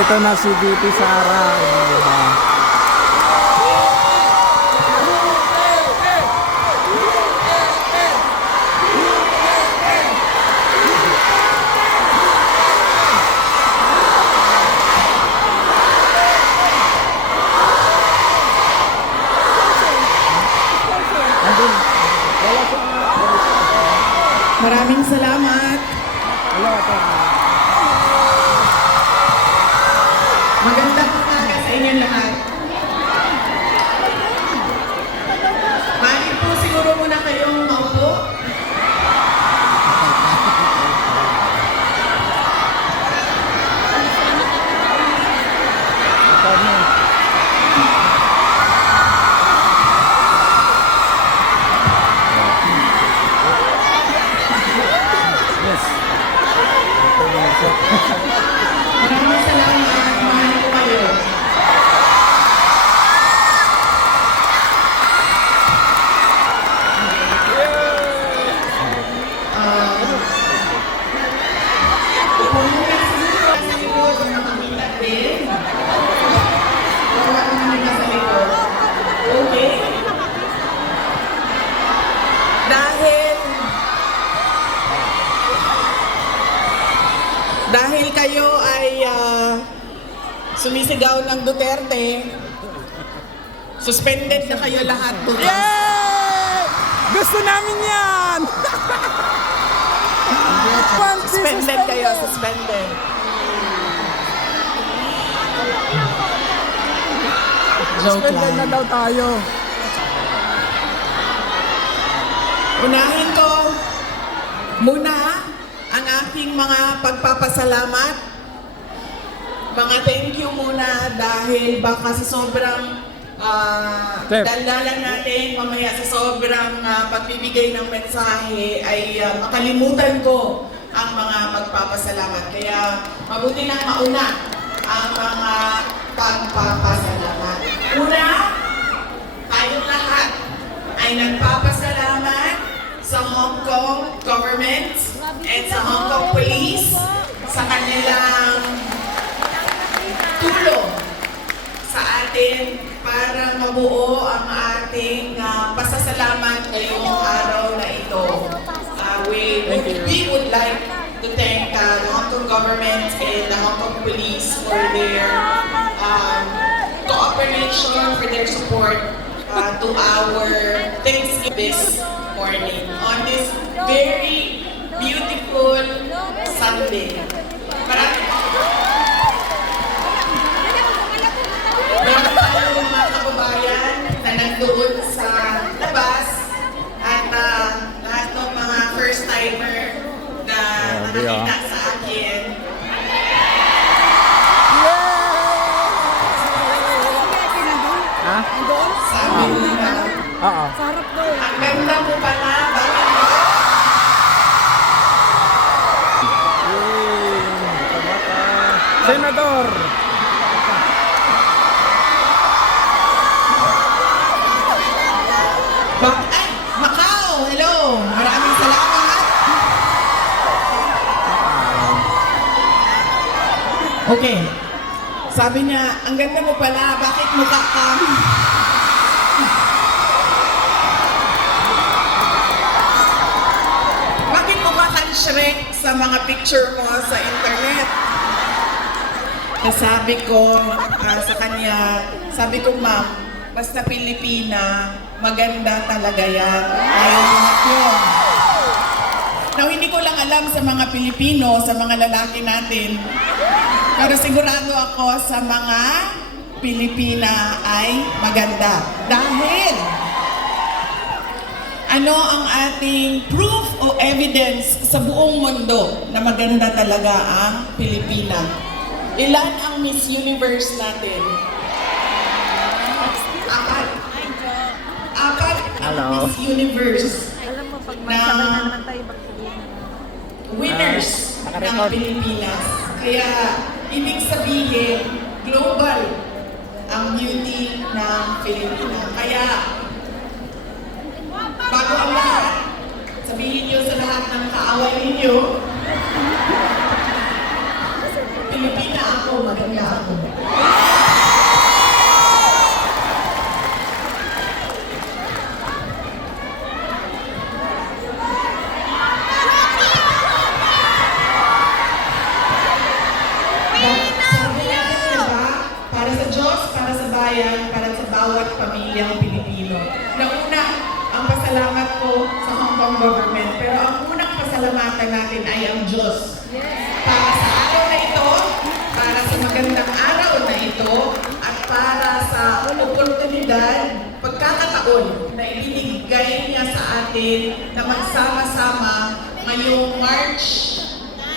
Nandito na si VP Sara. Maraming salamat. Magandang umaga sa inyo lahat. Maaari po siguro muna kayong maupo. Maraming salamat. Mahal ko kayo. Kung sa likod, nakakita din. Wala ko naman sa likod. Okay. Dahil kayo ay sumisigaw ng Duterte, suspended na kayo lahat bukas. Yay! Gusto namin yan! Suspended kayo, suspended. Joke Suspended na lang. daw tayo. Unahin ko muna ang aking mga pagpapasalamat. Mga thank you muna dahil baka sa sobrang dalalan natin mamaya sa sobrang pagbibigay ng mensahe ay makalimutan ko ang mga pagpapasalamat. Kaya mabuti nang mauna ang mga pagpapasalamat. Una, tayong lahat ay nagpapasalamat sa Hong Kong government and sa Hong Kong police sa kanilang tulong sa atin para mabuo ang ating pasasalamat ngayong araw na ito. We would like to thank the Hong Kong government and the Hong Kong police for their cooperation, for their support to our Thanksgiving this morning on this very beautiful Sunday. Marami tayong mga kababayan na nandoon sa labas at lahat ng mga first-timer na nakakita sa akin. Ha? Sabi nila, Oo. ang ganda mo pala, bakit mo? Senador! Ay, Macau! Hello! Maraming salamat! Okay. Sabi niya, ang ganda mo pala, bakit mukha kang... Bakit mukha kang Shrek sa mga picture mo sa internet? Sabi ko sa kanya, sabi ko, ma'am, basta Pilipina, maganda talaga yan. Ayaw lahat yun. Now, hindi ko lang alam sa mga Pilipino, sa mga lalaki natin, pero sigurado ako sa mga Pilipina ay maganda. Dahil, ano ang ating proof o evidence sa buong mundo na maganda talaga ang Pilipina? Ilan ang Miss Universe natin? Apat. Apat ang Hello. Miss Universe Alam mo, pag na magsabay na naman tayo magsabihin. winners ng nakarecord. Pilipinas. Kaya, ibig sabihin, global ang beauty ng Pilipinas. Kaya, bago ang lahat, sabihin niyo sa lahat ng kaaway ninyo, Pilipina ako, maganda ako. Sabi natin, diba? Para sa Diyos, para sa bayan, para sa bawat pamilyang Pilipino. Nauna, ang pasalamat ko sa Hong Kong government, pero ang unang pasalamatan natin ay ang Diyos. Para sa araw na ito, para sa magandang araw na ito, at para sa oportunidad, pagkakataon na ibinigay niya sa atin na magsama-sama ngayong March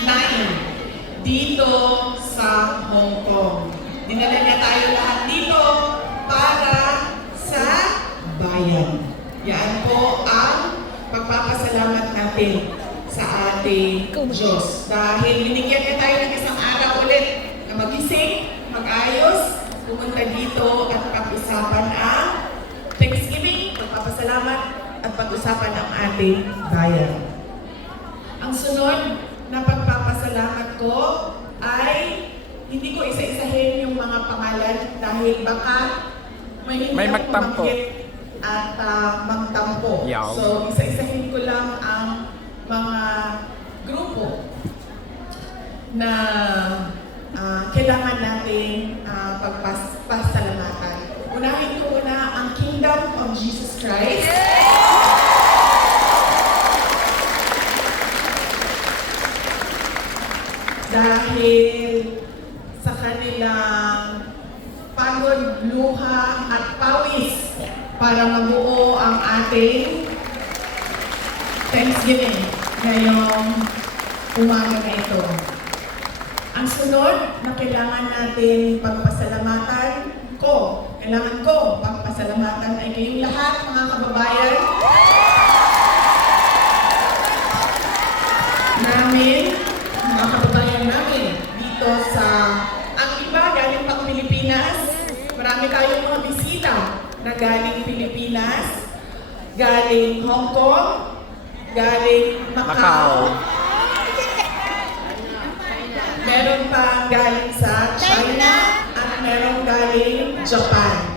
9 dito sa Hong Kong. Dinala niya tayo lahat dito para sa bayan. Yan po ang pagpapasalamat natin sa ating Diyos. Dahil binigyan niya tayo ng isang araw ulit na magising, mag-ayos, pumunta dito at pag-usapan ang Thanksgiving, pagpapasalamat at pag-usapan ang ating bayan. Ang sunod na pagpapasalamat ko ay hindi ko isa-isahin yung mga pangalan dahil baka may hindi May ako magtampo. mabanggit at magtampo. Yaw. So, isa-isahin ko lang ang mga grupo na kailangan natin pagpasalamatan. Unahin ko na ang Kingdom of Jesus Christ. Dahil sa kanilang pagod, luha at pawis para mabuo ang ating Thanksgiving ngayong umaga na ito. Ang sunod na kailangan natin pagpasalamatan kailangan ko pagpasalamatan ay kayong lahat mga kababayan namin, mga kababayan namin dito sa ang iba galing pang Pilipinas. Marami tayong mga bisita na galing Pilipinas, galing Hong Kong, galing Macau. Meron pa galing sa China at meron galing Japan.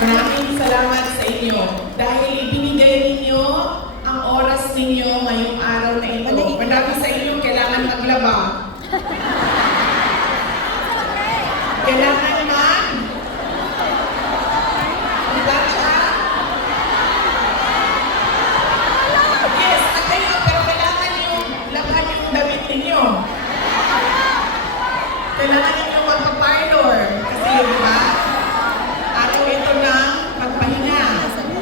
Maraming salamat sa inyo dahil ibinigay ninyo ang oras ninyo ngayong araw na ito. Marami sa inyo kailangan maglaba. Kailangan man magbatsa. Yes, at kayo, pero kailangan yung laban yung damit ninyo. Kailangan ninyo magpa-parlor. Kasi di ba? Araw ito ng pagpahinga.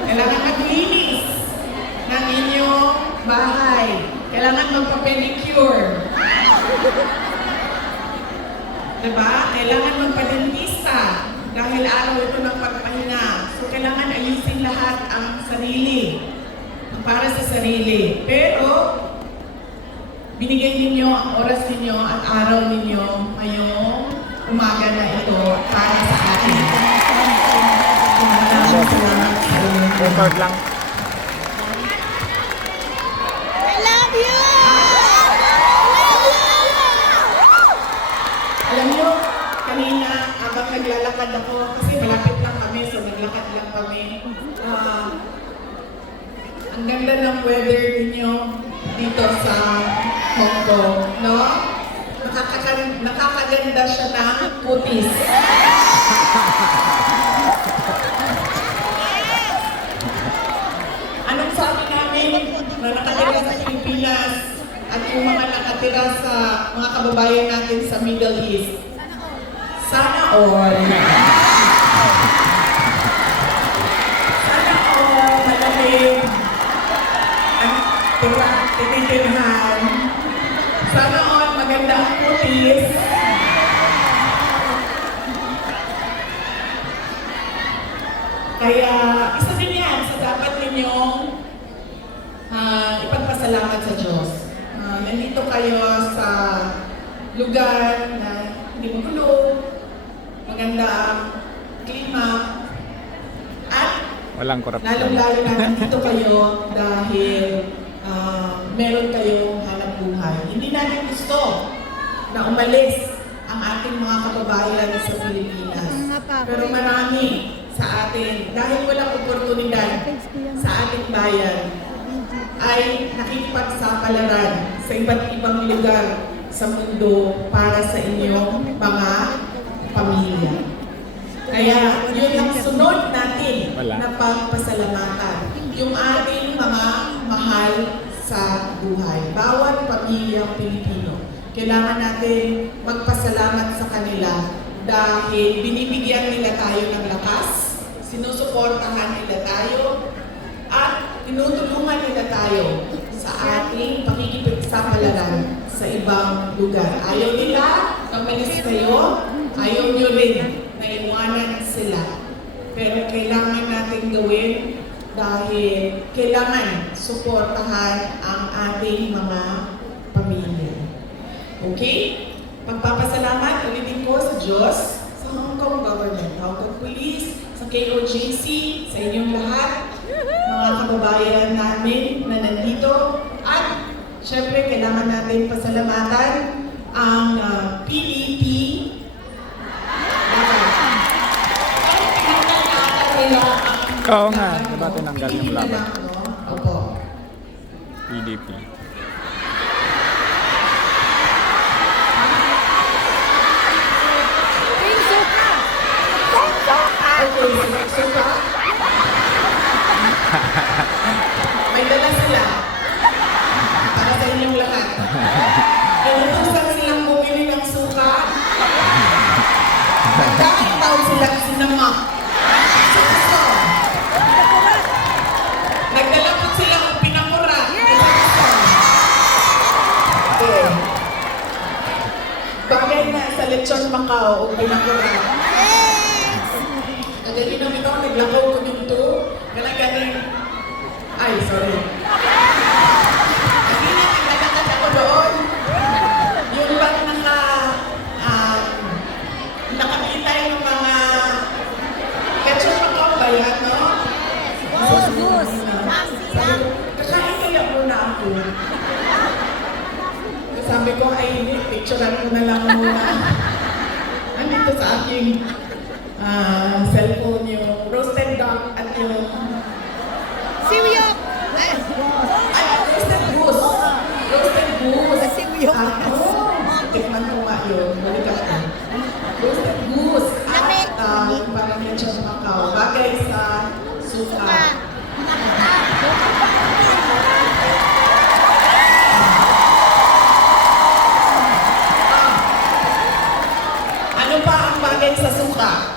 Kailangan maglinis ng inyong bahay. Kailangan magpa-pedicure. Diba? Kailangan magpa-dentista dahil araw ito ng pagpahinga. So, kailangan ayusin lahat ang sarili. Ang para sa sarili. Pero, binigay ninyo ang oras ninyo at araw ninyo ngayong umaga na ito para sa atin. Maraming salamat sa inyo. Record lang. I love you! Alam nyo, kanina, habang naglalakad ako, kasi malapit lang kami, so naglakad lang kami. Ang ganda ng weather ninyo dito sa Hong Kong, no? Nakakaganda siya ng kutis. Anong sabi namin na nakatira sa Pilipinas at yung mga nakatira sa mga kababayan natin sa Middle East? Sana all. Sana all malamig ang tinitinhan. Sana all maganda ang kutis. Kaya isa din yan sa dapat ninyong ipagpasalamat sa Diyos. Nandito kayo sa lugar na hindi magulo, maganda ang klima, at Walang korupsyon. lalong-lalo na nandito kayo dahil meron kayong hanap buhay. Hindi natin gusto na umalis ang ating mga kababayan sa Pilipinas. Pero marami sa atin, dahil walang oportunidad sa ating bayan, ay nakikipagsapalaran sa iba't ibang lugar sa mundo para sa inyong mga pamilya. Kaya yun ang sunod natin na pagpasalamatan, yung ating mga mahal sa buhay. Bawat pamilyang Pilipino, kailangan natin magpasalamat sa kanila dahil binibigyan nila tayo ng lakas, sinusuportahan nila tayo, at tinutulungan nila tayo sa ating pakikipagsapalaran sa ibang lugar. Ayaw nila na umalis kayo, ayaw nyo rin na iwanan sila. Pero kailangan natin gawin dahil kailangan suportahan ang ating mga pamilya. Okay? Pagpapasalamat ulitin ko sa Diyos, sa Hong Kong Government, Hong Kong Police, sa KOJC, sa inyong lahat, mga kababayan namin na nandito, at syempre kailangan natin pasalamatan ang PDP. Oo nga, diba tinanggal yung laban? Opo. PDP. Okay, suka. May dala sila. Para sa inyong lahat. Inutusan silang bumili ng suka. Nagdakit daw silang sinama. Suso. Nagdala po silang pinakura. Suso. Okay. Bagay na sa lechon Macau o pinakura. Nagdali namin ako, naglakaw ko yung to. Ganang-ganing. Ay, sorry. Hindi na, naglalakad ako doon. Yung bang nakakita yung mga lechon Macau ba yan, no? Kakain kaya muna ako. Sabi ko, ay hindi, picturean ko na lang muna. Nandito sa aking cellphone yung roasted duck at yung Siwiyok! roasted goose. Roasted goose. Siwiyok. Tikman ko nga yun. Balik ako. Roasted goose. Lamig. At yung parang lechon Macau. Bagay sa suka. Ano pa ang bagay sa suka?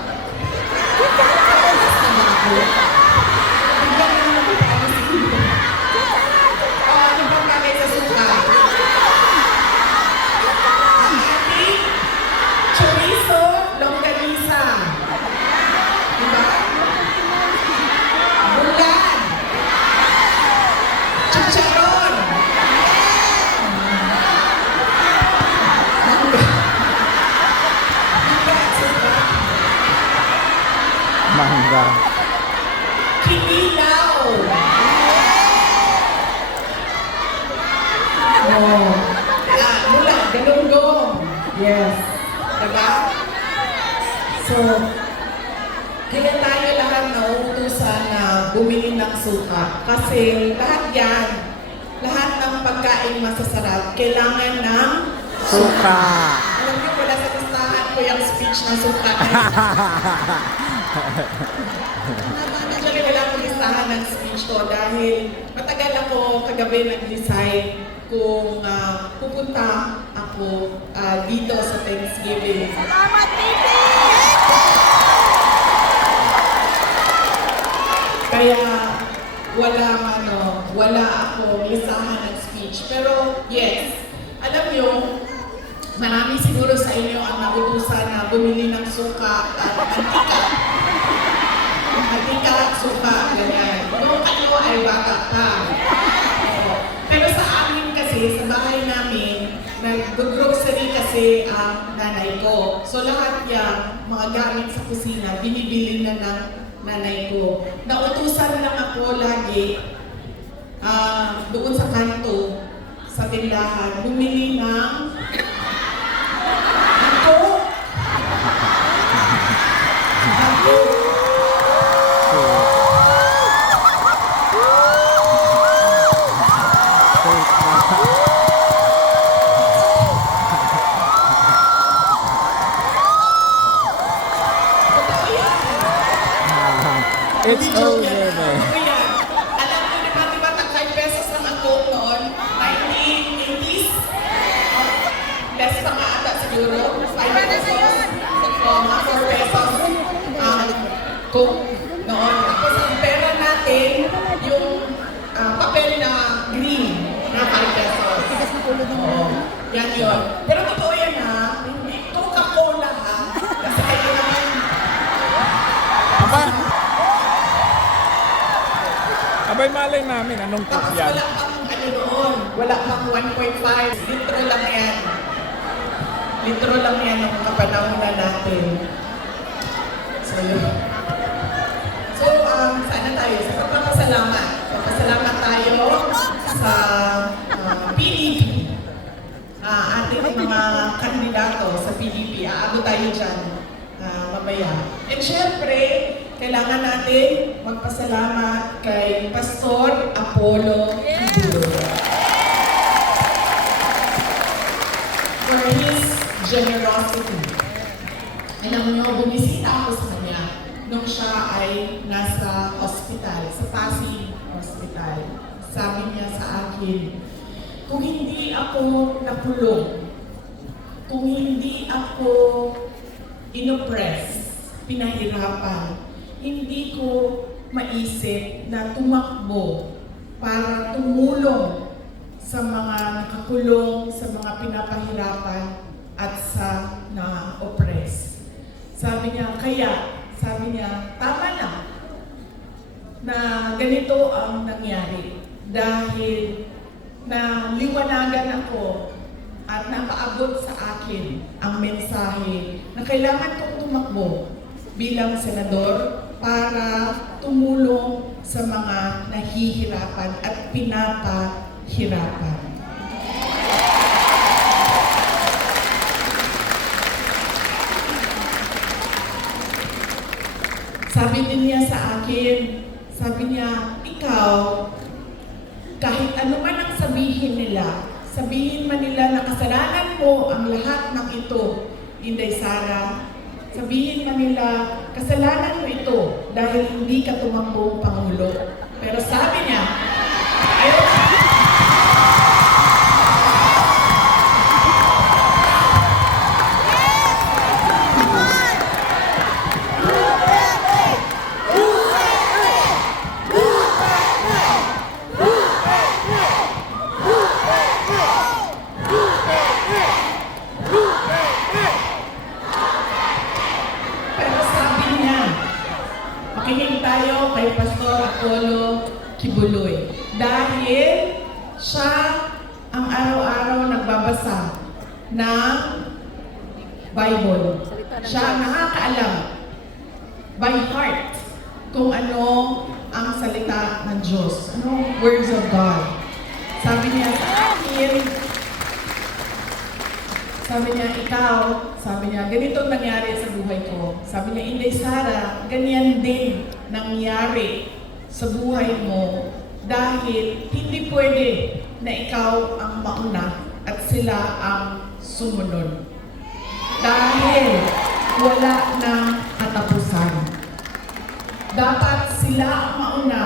Ano bang bagay sa suka? Ang ating chorizo longganisa. Diba? Bulan. Chicharon. Mangga. Kinilaw. Oh. Mula, galunggong. Yes. Diba? So, kaya tayo lahat nauutusan na bumili ng suka. Kasi lahat yan, lahat ng pagkain masasarap, kailangan ng Suka. Alam niyo, wala sa listahan ko yung speech ng suka. Actually, wala akong listahan ng speech ko dahil matagal ako kagabi nag-decide kung pupunta ako dito sa Thanksgiving. Salamat, baby! Kaya wala ako listahan ng speech. Pero yes, alam niyo, marami siguro sa inyo ang nagutusan na bumili ng suka at antika. Antika at suka, ganyan. Nung ano ay bata pa. Pero sa amin kasi, sa bahay namin, nag-grocery kasi ang nanay ko. So lahat yung mga gamit sa kusina, binibili na ng nanay ko. Nautusan lang ako lagi doon sa kanto sa tindahan, bumili ng Coke. Ng Coke. Totoo yan. It's Hindi joke over, yan. man. Totoo yan. Alam niyo naman, di ba, tag 5 pesos lang ang Coke noon? 1980s? Less pa nga ata siguro. 5 pesos. Mga 4 pesos. Coke noon. Tapos ang pera natin, yung papel na green na 5 pesos. Oo. Yan yun. Pero totoo yan ha. Hindi Coca-Cola ha. Kasi kayo naman. Abay, malay namin anong Tapos cook yan. wala pang ano noon. Wala pang 1.5. Litro lang yan. Litro lang yan ng mga panahon na natin. So yun. So, sana tayo. Sa pagpapasalamat. Pagpasalamat tayo sa PDP. Ating mga kandidato sa PDP. Aabot tayo dyan mamaya. And syempre, kailangan natin magpasalamat kay Pastor Apollo Kibulo for his generosity. Alam niyo, bumisita ako sa kanya nung siya ay nasa hospital, sa Pasig Hospital. Sabi niya sa akin, kung hindi ako nakulong, kung hindi ako inoppress, pinahirapan, hindi ko maisip na tumakbo para tumulong sa mga nakakulong, sa mga pinapahirapan at sa na-oppress. Sabi niya, tama na na ganito ang nangyari dahil na liwanagan ako at napaabot sa akin ang mensahe na kailangan kong tumakbo bilang senador para tumulong sa mga nahihirapan at pinapahirapan. Sabi din niya sa akin, sabi niya, ikaw, kahit ano man ang sabihin nila, sabihin man nila na kasalanan mo ang lahat ng ito, Inday Sara, sabihin man nila, kasalanan mo ito dahil hindi ka tumakbong Pangulo. Pero sabi niya, ayaw. Makinig tayo kay Pastor Apollo Kibuloy dahil siya ang araw-araw nagbabasa ng Bible. Siya ang nakakaalam by heart kung ano ang salita ng Diyos, ano words of God. Sabi niya sa akin, sabi niya, ganito nangyari sa buhay ko. Sabi niya, Inday Sara, ganyan din nangyari sa buhay mo dahil hindi pwede na ikaw ang mauna at sila ang sumunod. Dahil wala nang katapusan. Dapat sila ang mauna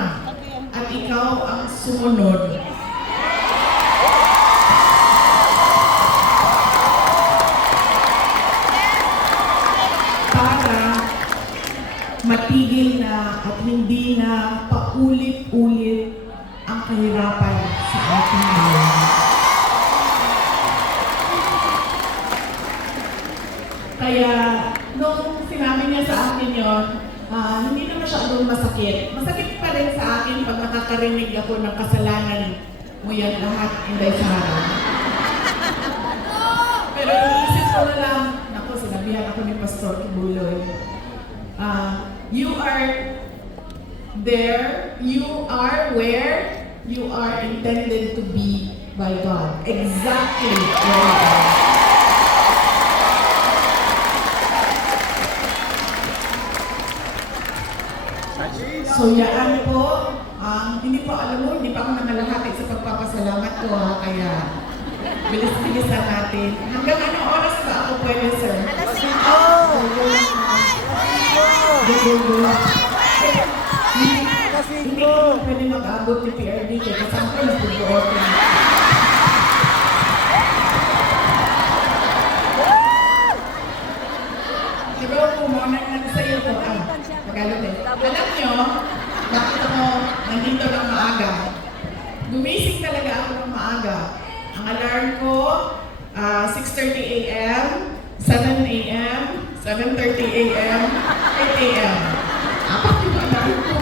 at ikaw ang sumunod. Matigil na at hindi na paulit-ulit ang kahirapan sa ating bayan. Kaya, nung sinabi niya sa akin yun, hindi na masyadong masakit. Masakit pa rin sa akin pag nakakarinig ako ng kasalanan mo yan lahat, Inday Sara. Pero iisip ko na lang, naku, sinabihan ako ni Pastor Kibuloy, you are there, you are where you are intended to be by God. Exactly where we are. So yan po, hindi po alam mo, hindi pa ako nangalahati sa pagpapasalamat ko ha, kaya bilis-bilisan natin. Hanggang anong oras ba ako pwede, sir? Alas 5. Hindi ko pwede mag-abot ni PRD kasi sometimes nag-order na. Hello, morning na sa iyo po. Tagalog eh. Alam nyo, bakit ako nandito ng maaga? Gumising talaga ako ng maaga. Ang alarm ko, 6:30 a.m., 7 a.m., 7:30 a.m., 8 a.m. Apat yung alarm ko.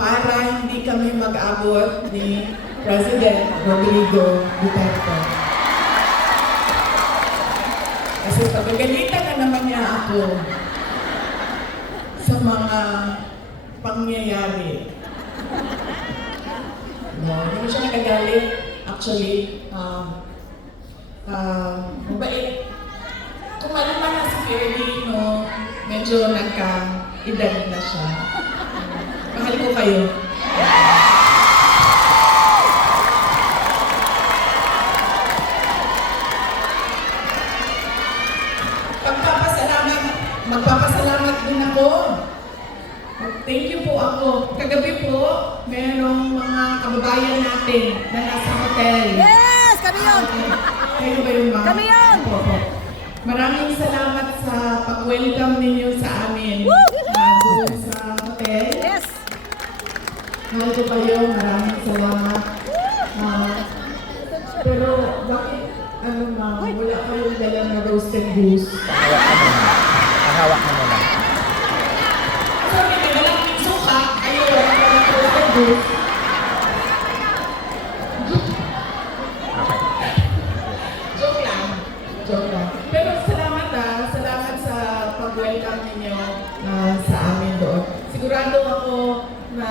Para hindi kami mag-abot ni President Rodrigo Duterte. Kasi pagagalitan na naman niya ako sa mga pangyayari. No, hindi mo siya nagagalit. Actually, mabait. Kung alam man na si Pierre, no, medyo nagka-edad na siya. Mahal ko kayo. Magpapasalamat din ako. Thank you po ako. Kagabi po, merong mga kababayan natin na nasa hotel. Yes! Kami yun! Kayo ba yung mga? Kami yun! Opo. Maraming salamat sa pag-welcome ninyo sa amin. Woo! Doon sa hotel. Yes! Mahal ko kayo. Maraming salamat. Pero bakit, wala kayong dala na roasted goose? Hawak mo muna. Sabi niyo, walang suka, ayaw wala kayong roasted goose. Okay. Joke lang. Joke lang. Pero salamat salamat sa pag-welcome ninyo sa amin doon. Sigurado ako na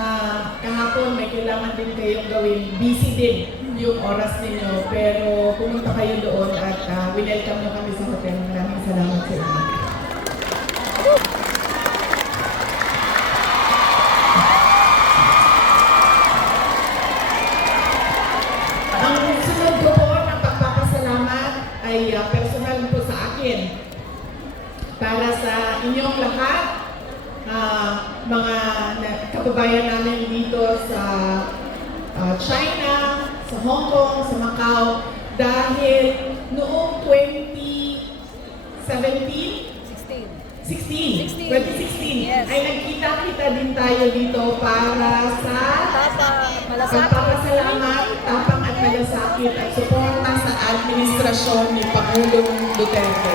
kahapon may kailangan din kayong gawin. Busy din yung oras ninyo. Pero pumunta kayo doon at welcome nyo kami sa hotel. Maraming salamat sa inyo. Ang sunod ko po ng pagpapasalamat ay personal po sa akin. Para sa inyong lahat, mga kababayan namin dito sa China, sa Hong Kong, sa Macau, dahil noong 2016, Yes. ay nagkita-kita din tayo dito para sa Malasakit. pagpapasalamat, tapang at malasakit at suporta sa administrasyon ni Pangulong Duterte.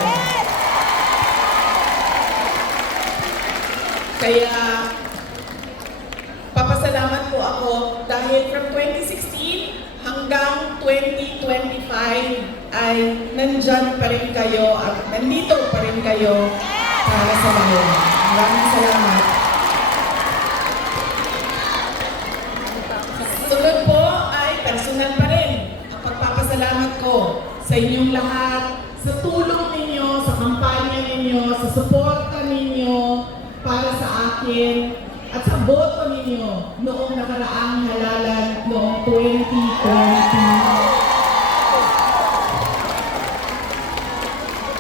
Kaya papasalamat po ako dahil from 2016 hanggang 2025 ay nandyan pa rin kayo at nandito pa rin kayo para sa bayan. Maraming salamat. Sunod po ay personal pa rin ang pagpapasalamat ko sa inyong lahat, sa tulong ninyo, sa kampanya ninyo, sa suporta ninyo para sa akin at sa boto ninyo noong nakaraang halalan noong 2020.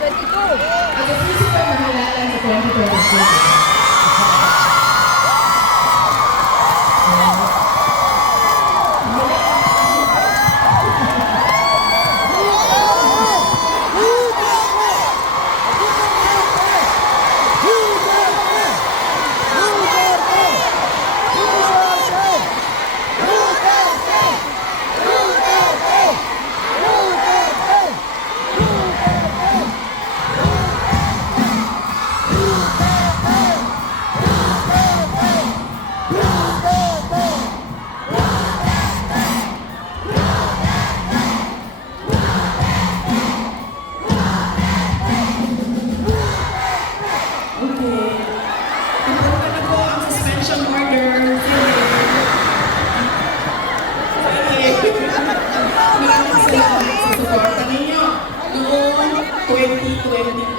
22. At sa susunod na halalan sa 2022.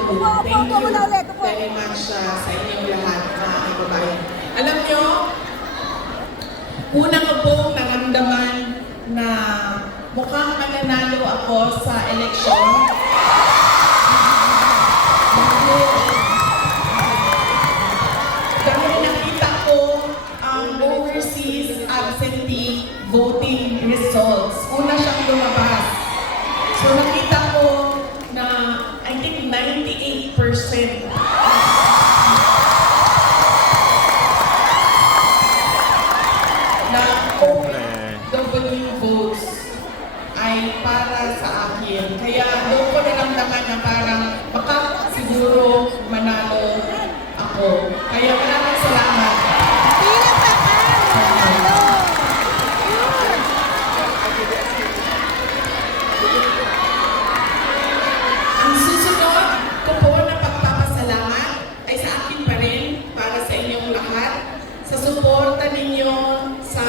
Thank you very much sa inyong lahat, mga kababayan. Alam nyo, unang pong naramdaman na mukhang mananalo ako sa eleksyon. Dahil nakita ko ang overseas absentee voting results. Una siyang lumabas. So nakita ko na I think 98% na OFW votes ay para sa akin. Kaya doon ko naramdaman na parang baka siguro manalo ako. Kaya maraming salamat. Ang susunod ko po na pagpapasalamat ay sa akin pa rin, para sa inyong lahat, sa suporta ninyo sa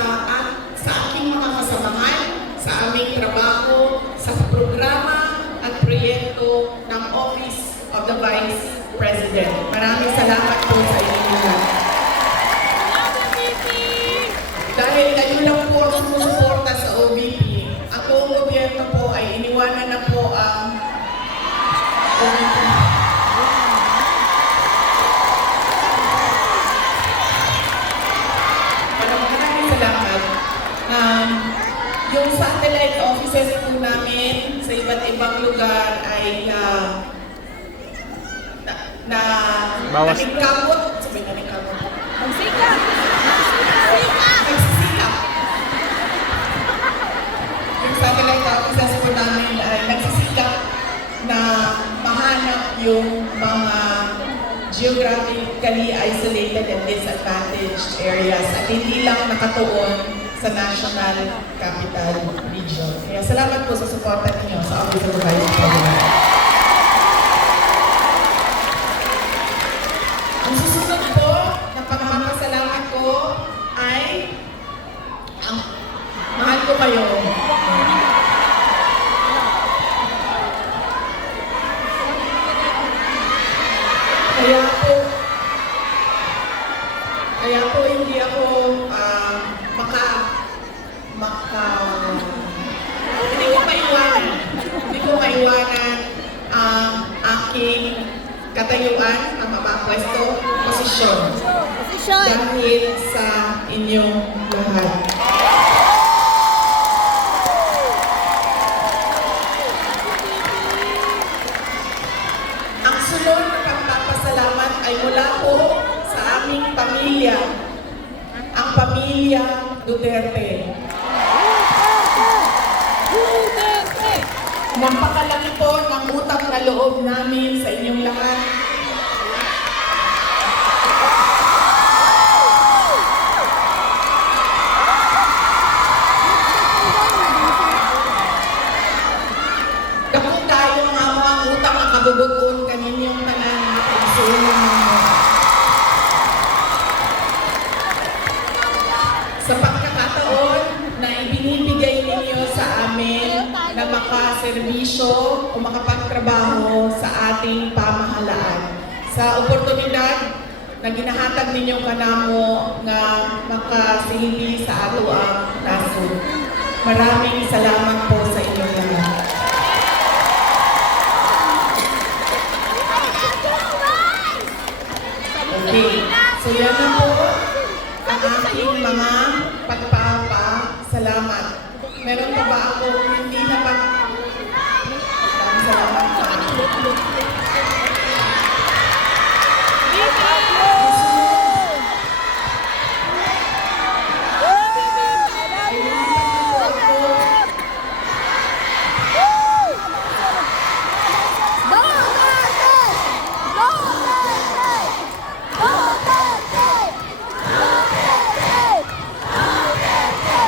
aking mga kasamahan, sa aming trabaho, sa programa at proyekto ng Office of the Vice President. Maraming salamat po sa inyong lahat. Dahil kayo lang po ang sumusuporta sa OVP, ang buong gobyerno po ay iniwanan na po ang OVP. Maraming salamat. Yung satellite offices po namin sa iba't ibang lugar ay Bawas. namingkamot. Sabi namingkamot. Magsikap! Nagsisikap. Yung satellite offices po namin ay nagsisikap na mahanap yung mga geographically isolated and disadvantaged areas at hindi lang nakatuon sa National Capital Region. Kaya salamat po sa suporta ninyo sa Office of the Vice President. Ang susunod po na pagpapasalamat ko ay ang mahal ko kayo. Kaya po hindi ako hindi ko maiwanan ang aking katayuan, ang mapapwesto, posisyon. Dahil sa inyong lahat. Ang sunod na pagpapasalamat ay mula po sa aming pamilya, ang pamilya Duterte. Napakalaki po ng utang na loob namin sa inyong lahat. Dakong tayo nga mga utang na kabubuton kaninyong tanan na pagsunan ninyo. Sa pagkakataon na ibinibigay ninyo sa amin na makaserbisyo o makapagtrabaho sa ating pamahalaan. Sa oportunidad na ginahatag ninyong kanamo na makasihili sa ato ang nasod. Maraming salamat po sa inyong lahat. Okay, so yan na po ang aking mga pagpapasalamat. Meron pa ba ako hindi na pa? Maraming salamat pa.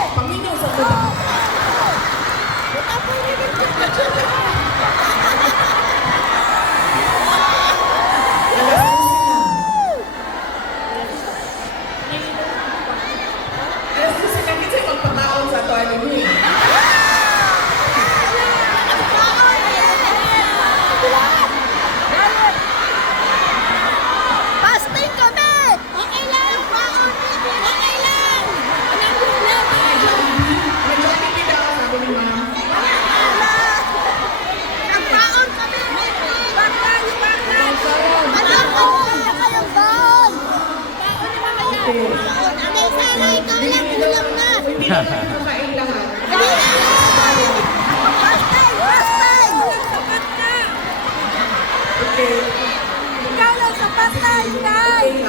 Paminaw sa tuba. kakain lahat. First time! First time! Okay. Ikaw lang sa first time, guys!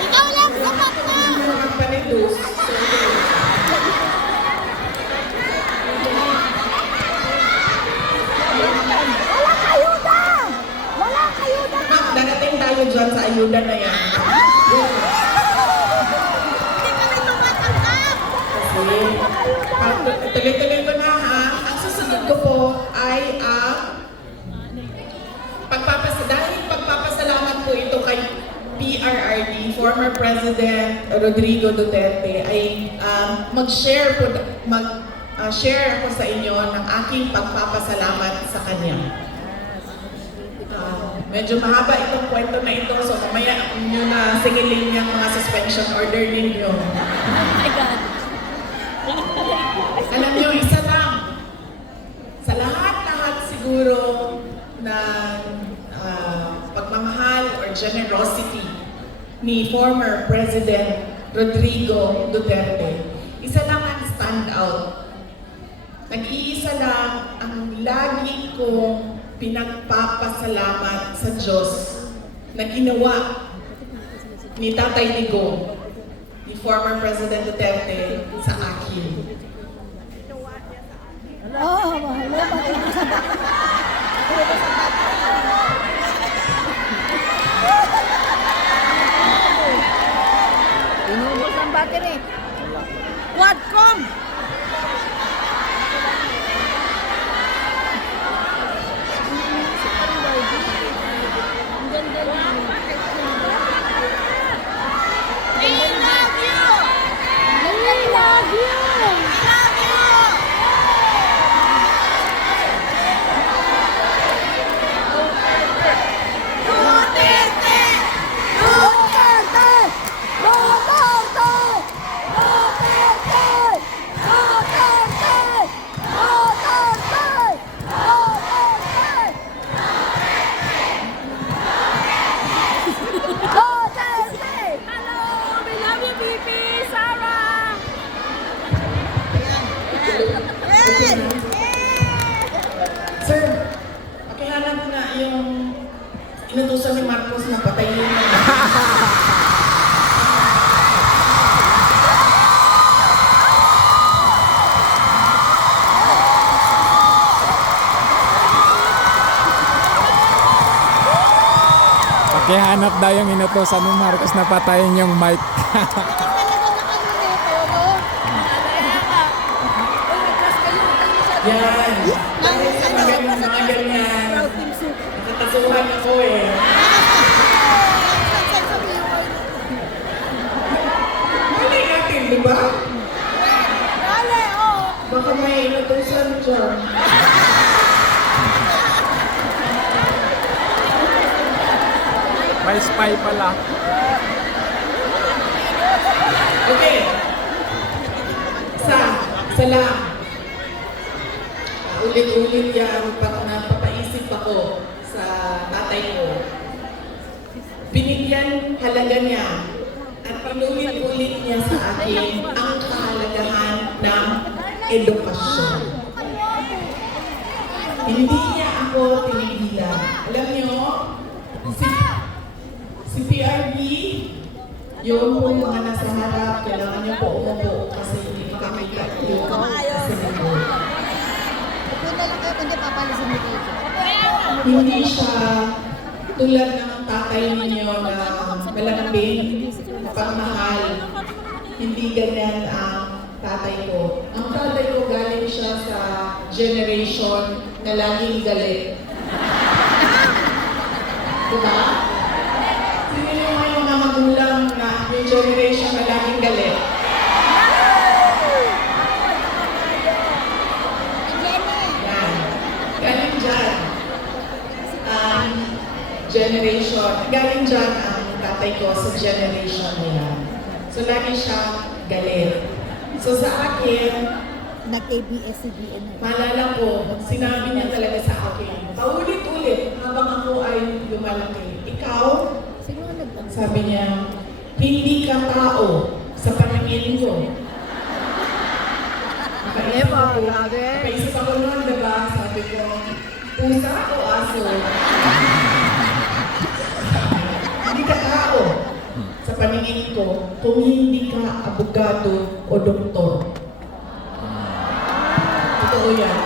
Ikaw lang sa first time! Hindi mo magpanidus. Walang ayuda! Walang ayuda! Ma'am, darating tayo dyan sa ayuda na yan. Hindi kami tumatanggap! Kasi, tuloy-tuloy ko na ha. Ang susunod ko po ay ang dahil pagpapasalamat po ito kay PRRD, former President Rodrigo Duterte, ay mag-share ako sa inyo ng aking pagpapasalamat sa kanya. Medyo mahaba itong kwento na ito, so mamaya nyo na singilin yung mga suspension order ninyo. Oh my God! Alam nyo, isa lang. Sa lahat-lahat siguro na pagmamahal or generosity ni former President Rodrigo Duterte, isa lang ang stand out. Nag-iisa lang ang lagi kong pinagpapasalamat sa Diyos na ginawa ni Tatay Digong, ni former President Duterte sa akin. Oh, mahal mo ba? Inubos ang battery. Quadcom! Ang ganda lang. We love you! We love you! We love you! Duterte! Duterte! Duterte! Duterte! Duterte! Duterte! Duterte! Hello! We love you, Pipi! Sarah! Yes! Sir, pakihanap na yung inutusan ni Marcos na patayin niya. Pakihanap daw yung inutosan ni Marcos na patayin yung mic. Yan. Dahil sa mga ganyan, natatasuhan ako eh. Hindi natin, di ba? Baka may inutusan dyan. May spy pala. Okay. Sa lang. Ulit-ulit yan, napapaisip ako sa tatay ko. Binigyan halaga niya at pinulit-ulit niya sa akin ang kahalagahan ng edukasyon. Hindi niya ako tinigilan. Alam niyo, si PRB, yung po mga nasa harap, kailangan niyo po umupo kasi hindi makakita yung sinito. Punta lang kayo kundi papalisin mo dito. Hindi siya tulad ng tatay ninyo na malambing, pagmahal. Hindi ganyan ang tatay ko. Ang tatay ko galing siya sa generation na laging galit. Diba? Sino yung mga magulang na yung generation na laging galit? Yan. Galing dyan. Generation. Galing dyan ang tatay ko sa generation na yan. So lagi siya galit. So sa akin, Nag-ABS-CBN na. maalala ko, sinabi niya talaga sa akin, paulit-ulit habang ako ay lumalaki. Ikaw, Sino ang nagtanong? sabi niya, hindi ka tao sa paningin ko. Paisip ako noon, diba? Sabi ko, pusa o aso? Hindi ka tao. Sa paningin ko, kung hindi ka abogado o doktor. Totoo yan.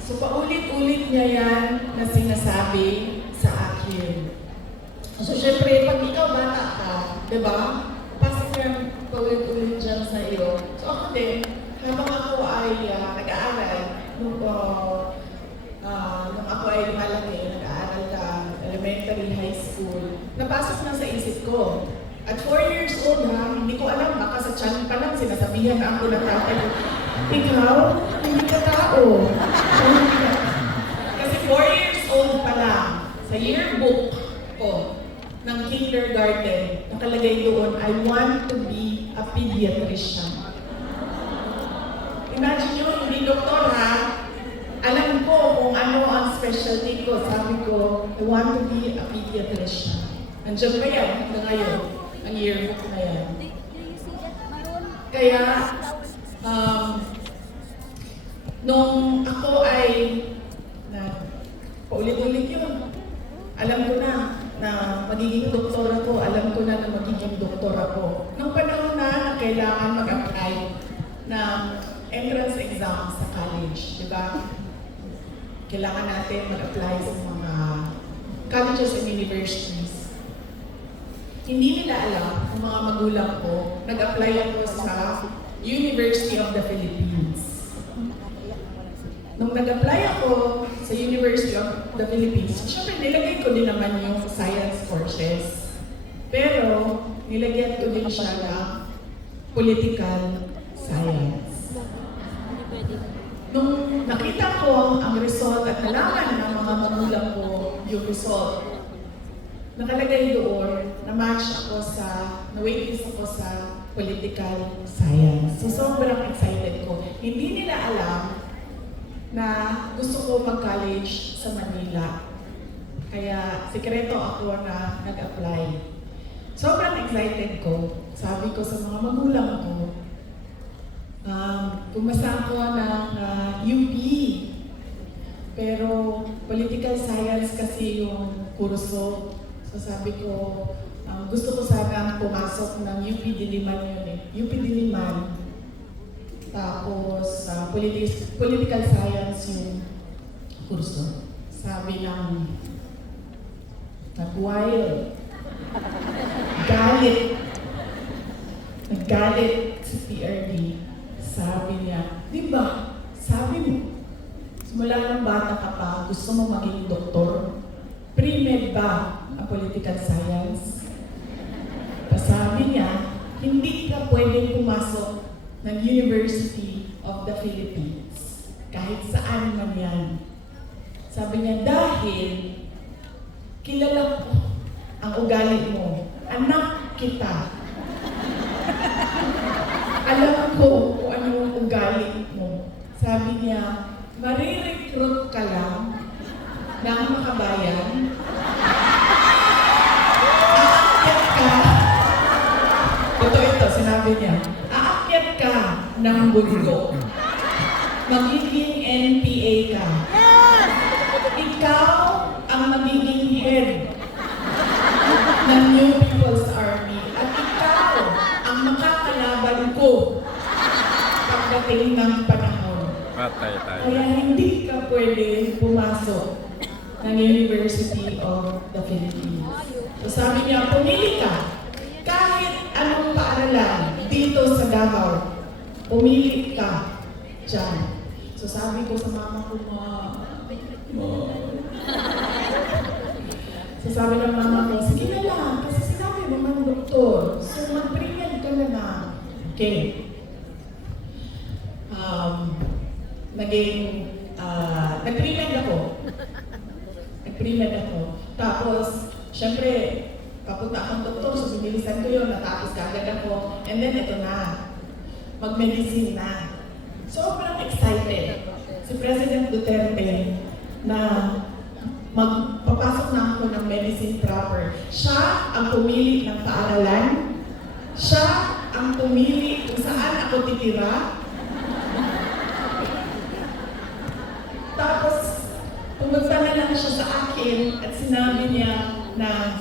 So paulit-ulit niya yan na sinasabi sa akin. So syempre, pag ikaw bata ka, di ba? Pasok yan paulit-ulit dyan sa iyo. So ako din, habang ako ay nag-aaral, nung ako ay lumalaki, nag-aaral ka, elementary, high school, napasok na sa isip ko. At 4 years old ha, hindi ko alam, baka sa tiyan pa lang sinasabihan na ako na tatay ko, ikaw, hindi ka tao. Kasi 4 years old pa lang, sa yearbook ko ng kindergarten, nakalagay doon, I want to be a pediatrician. Imagine nyo, hindi doktor ha, alam ko kung ano ang specialty ko. Sabi ko, I want to be a pediatrician. Nandiyan pa yan hanggang ngayon, ang yearbook na yan. Kaya, nung ako ay, paulit-ulit yun, alam ko na magiging doktor ako, alam ko na magiging doktor ako. Nung panahon na kailangan mag-apply ng entrance exam sa college, di ba? Kailangan natin mag-apply sa mga colleges and universities. Hindi nila alam, ang mga magulang ko, nag-apply ako sa University of the Philippines. Nung nag-apply ako sa University of the Philippines, syempre nilagay ko din naman yung science courses. Pero nilagyan ko din siya ng political science. Nung nakita ko ang result at nalaman ng mga magulang ko yung result, nakalagay doon, na-match ako na-waitlist ako sa political science. So sobrang excited ko. Hindi nila alam na gusto ko mag-college sa Manila. Kaya sikreto ako na nag-apply. Sobrang excited ko. Sabi ko sa mga magulang ko, pumasa ako ng UP. Pero political science kasi yung kurso. So sabi ko, gusto ko sana pumasok ng UP Diliman yun eh. UP Diliman. Tapos political science yung kurso. Sabi ng nag-wild. Naggalit si PRD. Sabi niya, di ba, sabi mo, simula ng bata ka pa, gusto mo maging doktor? Pre-med ba ang political science? Sabi niya, hindi ka pwedeng pumasok ng University of the Philippines. Kahit saan man yan. Sabi niya, dahil kilala ko ang ugali mo. Anak kita. Alam ko kung ano ang ugali mo. Sabi niya, marirecruit ka lang ng makabayan. Aakyat ka. Totoo ito, sinabi niya. Aakyat ka ng bundok. Magiging NPA ka. Ikaw ang magiging head ng New People's Army. At ikaw ang makakalaban ko pagdating ng panahon. Kaya hindi ka pwede pumasok ng University of the Philippines. So sabi niya, pumili ka. Kahit anong paaralan dito sa Davao, pumili ka dyan. So sabi ko sa mama ko, So sabi ng mama ko, sige na lang, kasi sinabi naman doktor, so mag-pre-med ka na na. Okay. Nag-pre-med ako. Tapos, syempre, papunta akong doktor, so binilisan ko yun, natapos kagad ako. And then, ito na, mag-medicine na. Sobrang excited. Si President Duterte na magpapasok na ako ng medicine proper. Siya ang pumili ng paaralan. Siya ang pumili kung saan saan ako titira. Tapos, pumunta na lang siya sa akin at sinabi niya na,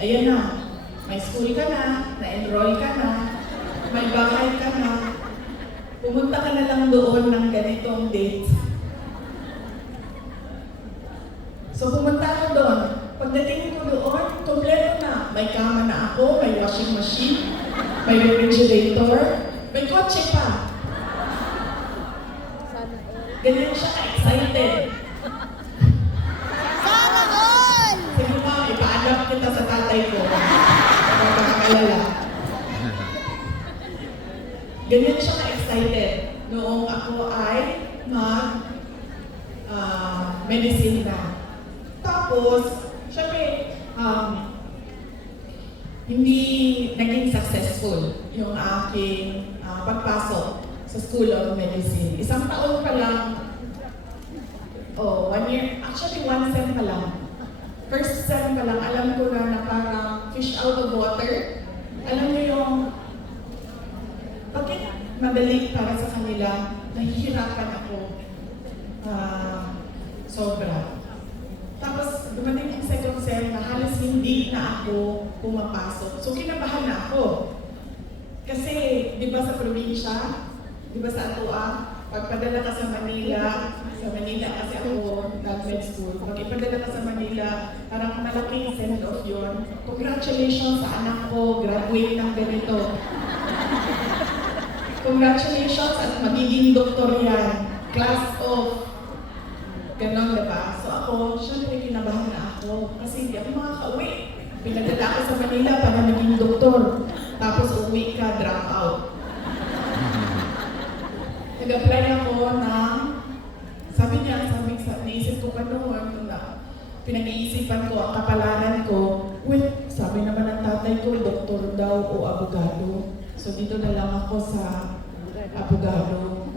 ayan na, may school ka na-enroll ka na, may bahay ka na, pumunta ka na lang doon ng ganitong date. So pumunta ako doon. Pagdating ko doon, kompleto na. May kama na ako, may washing machine, may refrigerator, may kotse pa. Ganyan siya ka-excited. Sana all! Sige pa, ipa-adapt kita sa tatay ko. Pagkakakalala. Ganyan siya ka-excited noong ako ay medicine na. Tapos, syempre, hindi naging successful yung aking pagpasok sa School of Medicine. Isang taon pa lang, 1 year, actually 1 sem pa lang. First sem pa lang, alam ko na parang fish out of water. Alam niyo yung, bakit madali para sa kanila, nahihirapan ako. Sobra. Tapos, dumating yung second sem na halos hindi na ako pumapasok. So, kinabahan na ako. Kasi, di ba sa probinsya, di ba sa Atua, pagpadala ka sa Manila kasi ako nag-med school, pag ipadala ka sa Manila, parang malaking send-off yun. Congratulations sa anak ko, graduate ng ganito. Congratulations at magiging doktor yan. Class of ganon, diba? So ako, syempre kinabahan na ako kasi hindi ako makaka-uwi. Pinagdala ako sa Manila para maging doktor. Tapos uwi ka, drop out. Nag-apply ako ng, naisip ko pa noon, pinag-iisipan ko, ang kapalaran ko, sabi naman ng tatay ko, doktor daw o abogado. So dito na lang ako sa abogado.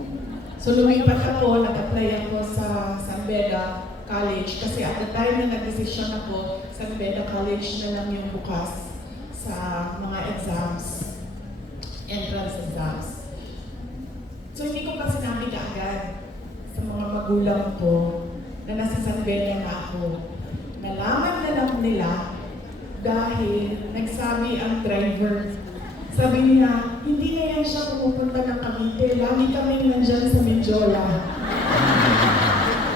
So lumipat ako, nag-apply ako sa San Beda College kasi at the time na nag-decision ako, San Beda College na lang yung bukas sa mga exams, entrance exams. So hindi ko pa sinabi kaagad sa mga magulang ko na nasa San Beda na ako. Nalaman na lang nila dahil nagsabi ang driver. Sabi niya, hindi na yan siya pumupunta ng Cavite. Lagi kaming nandyan sa Mindiola.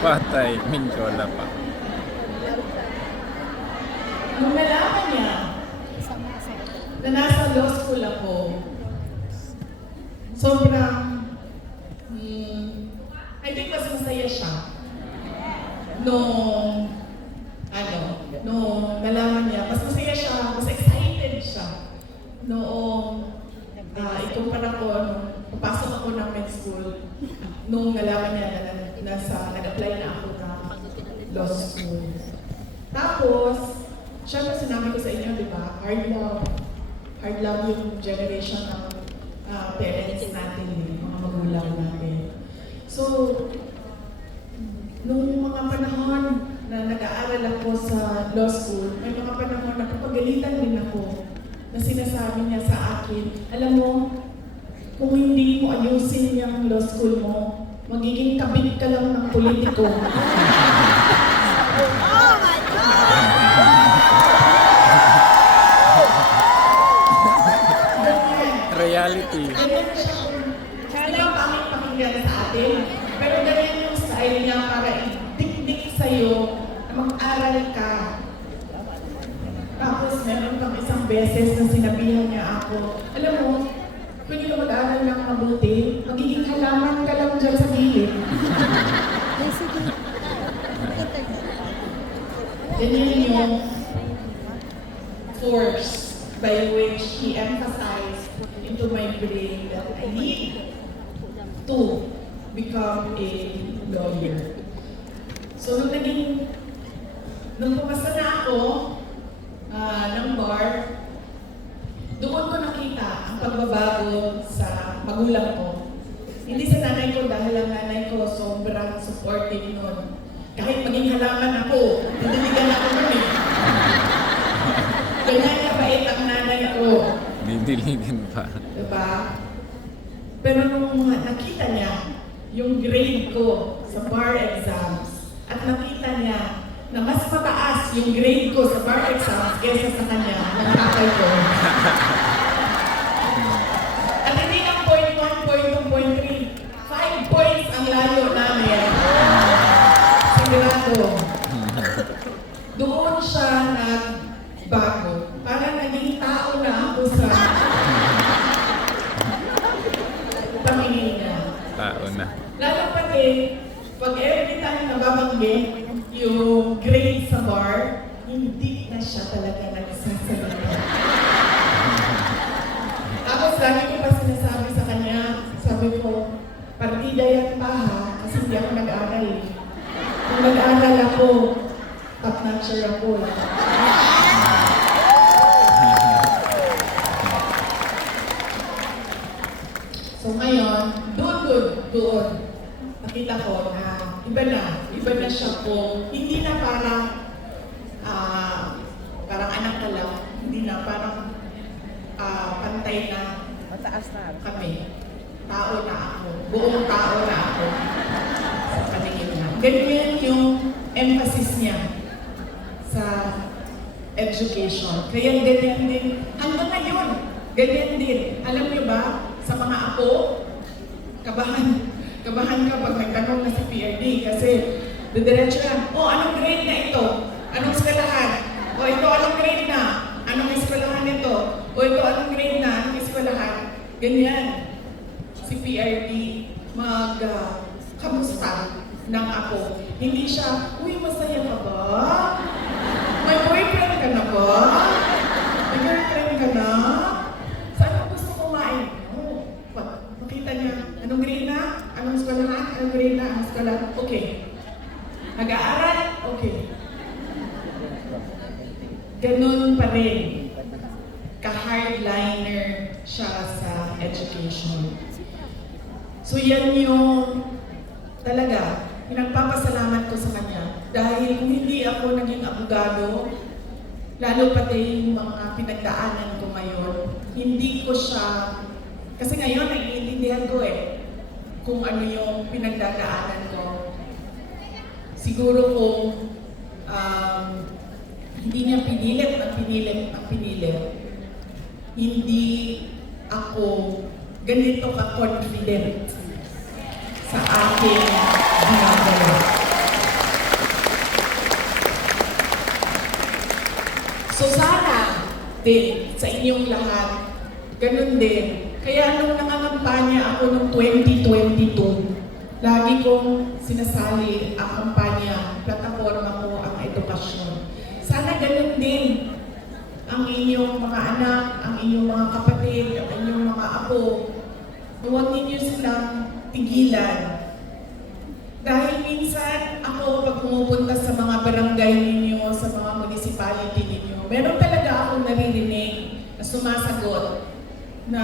Patay, Mindiola pa. Nung nalaman niya na nasa law school ako, sobrang, I think mas masaya siya. Nung nalaman niya, mas masaya siya, mas excited siya. Noong ikumpara ko, nung papasok ako ng med school, nung nalaman niya na nag-apply na ako ng law school. Tapos, syempre sinabi ko sa inyo, di ba, hard love yung generation ng parents natin, mga magulang natin. So, nung mga panahon na nag-aaral ako sa law school, may mga panahon na kapagalitan din ako na sinasabi niya sa akin, alam mo, kung hindi mo ayusin yung law school mo, magiging kabit ka lang ng politiko. Oh my God! Reality. Ganyan siya. Di ba pangit pakinggan sa atin? Pero ganyan yung style niya para i-dik-dik sa'yo na mag-aral ka. Tapos meron pang isang beses na sinabihan niya ako, alam mo, kung hindi ka mag-aaral ng mabuti, magiging halaman ka lang dyan sa gilid. Ganyan yung force by which he emphasized into my brain that I need to become a lawyer. So nung pumasa na ako ng bar, doon ko nakita ang pagbabago sa magulang ko. Hindi sa nanay ko dahil ang nanay ko sobrang supportive noon. Kahit maging halaman ako, didiligan ako nun eh. Ganyan na bait ang nanay ko. Didiligan pa. Diba? Pero nung nakita niya yung grade ko sa bar exams at nakita niya na mas mataas yung grade ko sa bar exams kaysa sa kanya, nagtakal ko. At hindi lang point 1, point 2, point 3. 5 points ang layo namin. Sigurado. Doon siya nagbago. Parang naging tao na ako sa pamingin niya. Tao na. Lalo pati, pag every time nababanggit yung grade sa bar, hindi na siya talaga nagsasalita. Tapos lagi ko pa sinasabi sa kanya, sabi ko, partida yan pa ha, kasi hindi ako nag-aral eh. Kung nag-aral ako, top-notcher ako. So ngayon, doon, nakita ko na iba na siya po. Hindi na parang anak ka lang, hindi na parang pantay na kami. Tao na ako, buong tao na ako sa paningin niya. Ganyan yung emphasis niya sa education. Kaya ganyan din, hanggang ngayon, ganyan din. Alam niyo ba, sa mga apo, kabahan ka pag nagtanong na sa PRD kasi didiretso lang, anong grade na ito? Anong eskwelahan? Ito anong grade na? Anong eskwelahan nito? Ito anong grade na? Anong eskwelahan? Ganyan. Si PRD kamusta ng apo. Hindi siya, uy, masaya ka ba? May boyfriend ka na ba? May girlfriend ka na? Saan ka gusto kumain? Makita niya, anong grade na? Anong eskwelahan? Anong grade na? Anong eskwelahan? Okay. Nag-aaral? Okay. Ganun pa rin. Ka-hardliner siya sa education. So yan yung talaga, pinagpapasalamat ko sa kanya. Dahil kung hindi ako naging abogado, lalo pati yung mga pinagdaanan ko ngayon, hindi ko siya, kasi ngayon naiintindihan ko kung ano yung pinagdadaanan ko. Siguro kung hindi niya pinilit, hindi ako ganito ka-confident sa aking ginagawa. So sana din sa inyong lahat, ganun din. Kaya nung nangangampanya ako noong 2022, lagi kong sinasali ang kampanya, plataforma ko ang edukasyon. Sana ganun din ang inyong mga anak, ang inyong mga kapatid, ang inyong mga apo. Huwag ninyo silang tigilan. Dahil minsan ako pag pumupunta sa mga barangay ninyo, sa mga municipality ninyo, meron talaga akong naririnig na sumasagot na,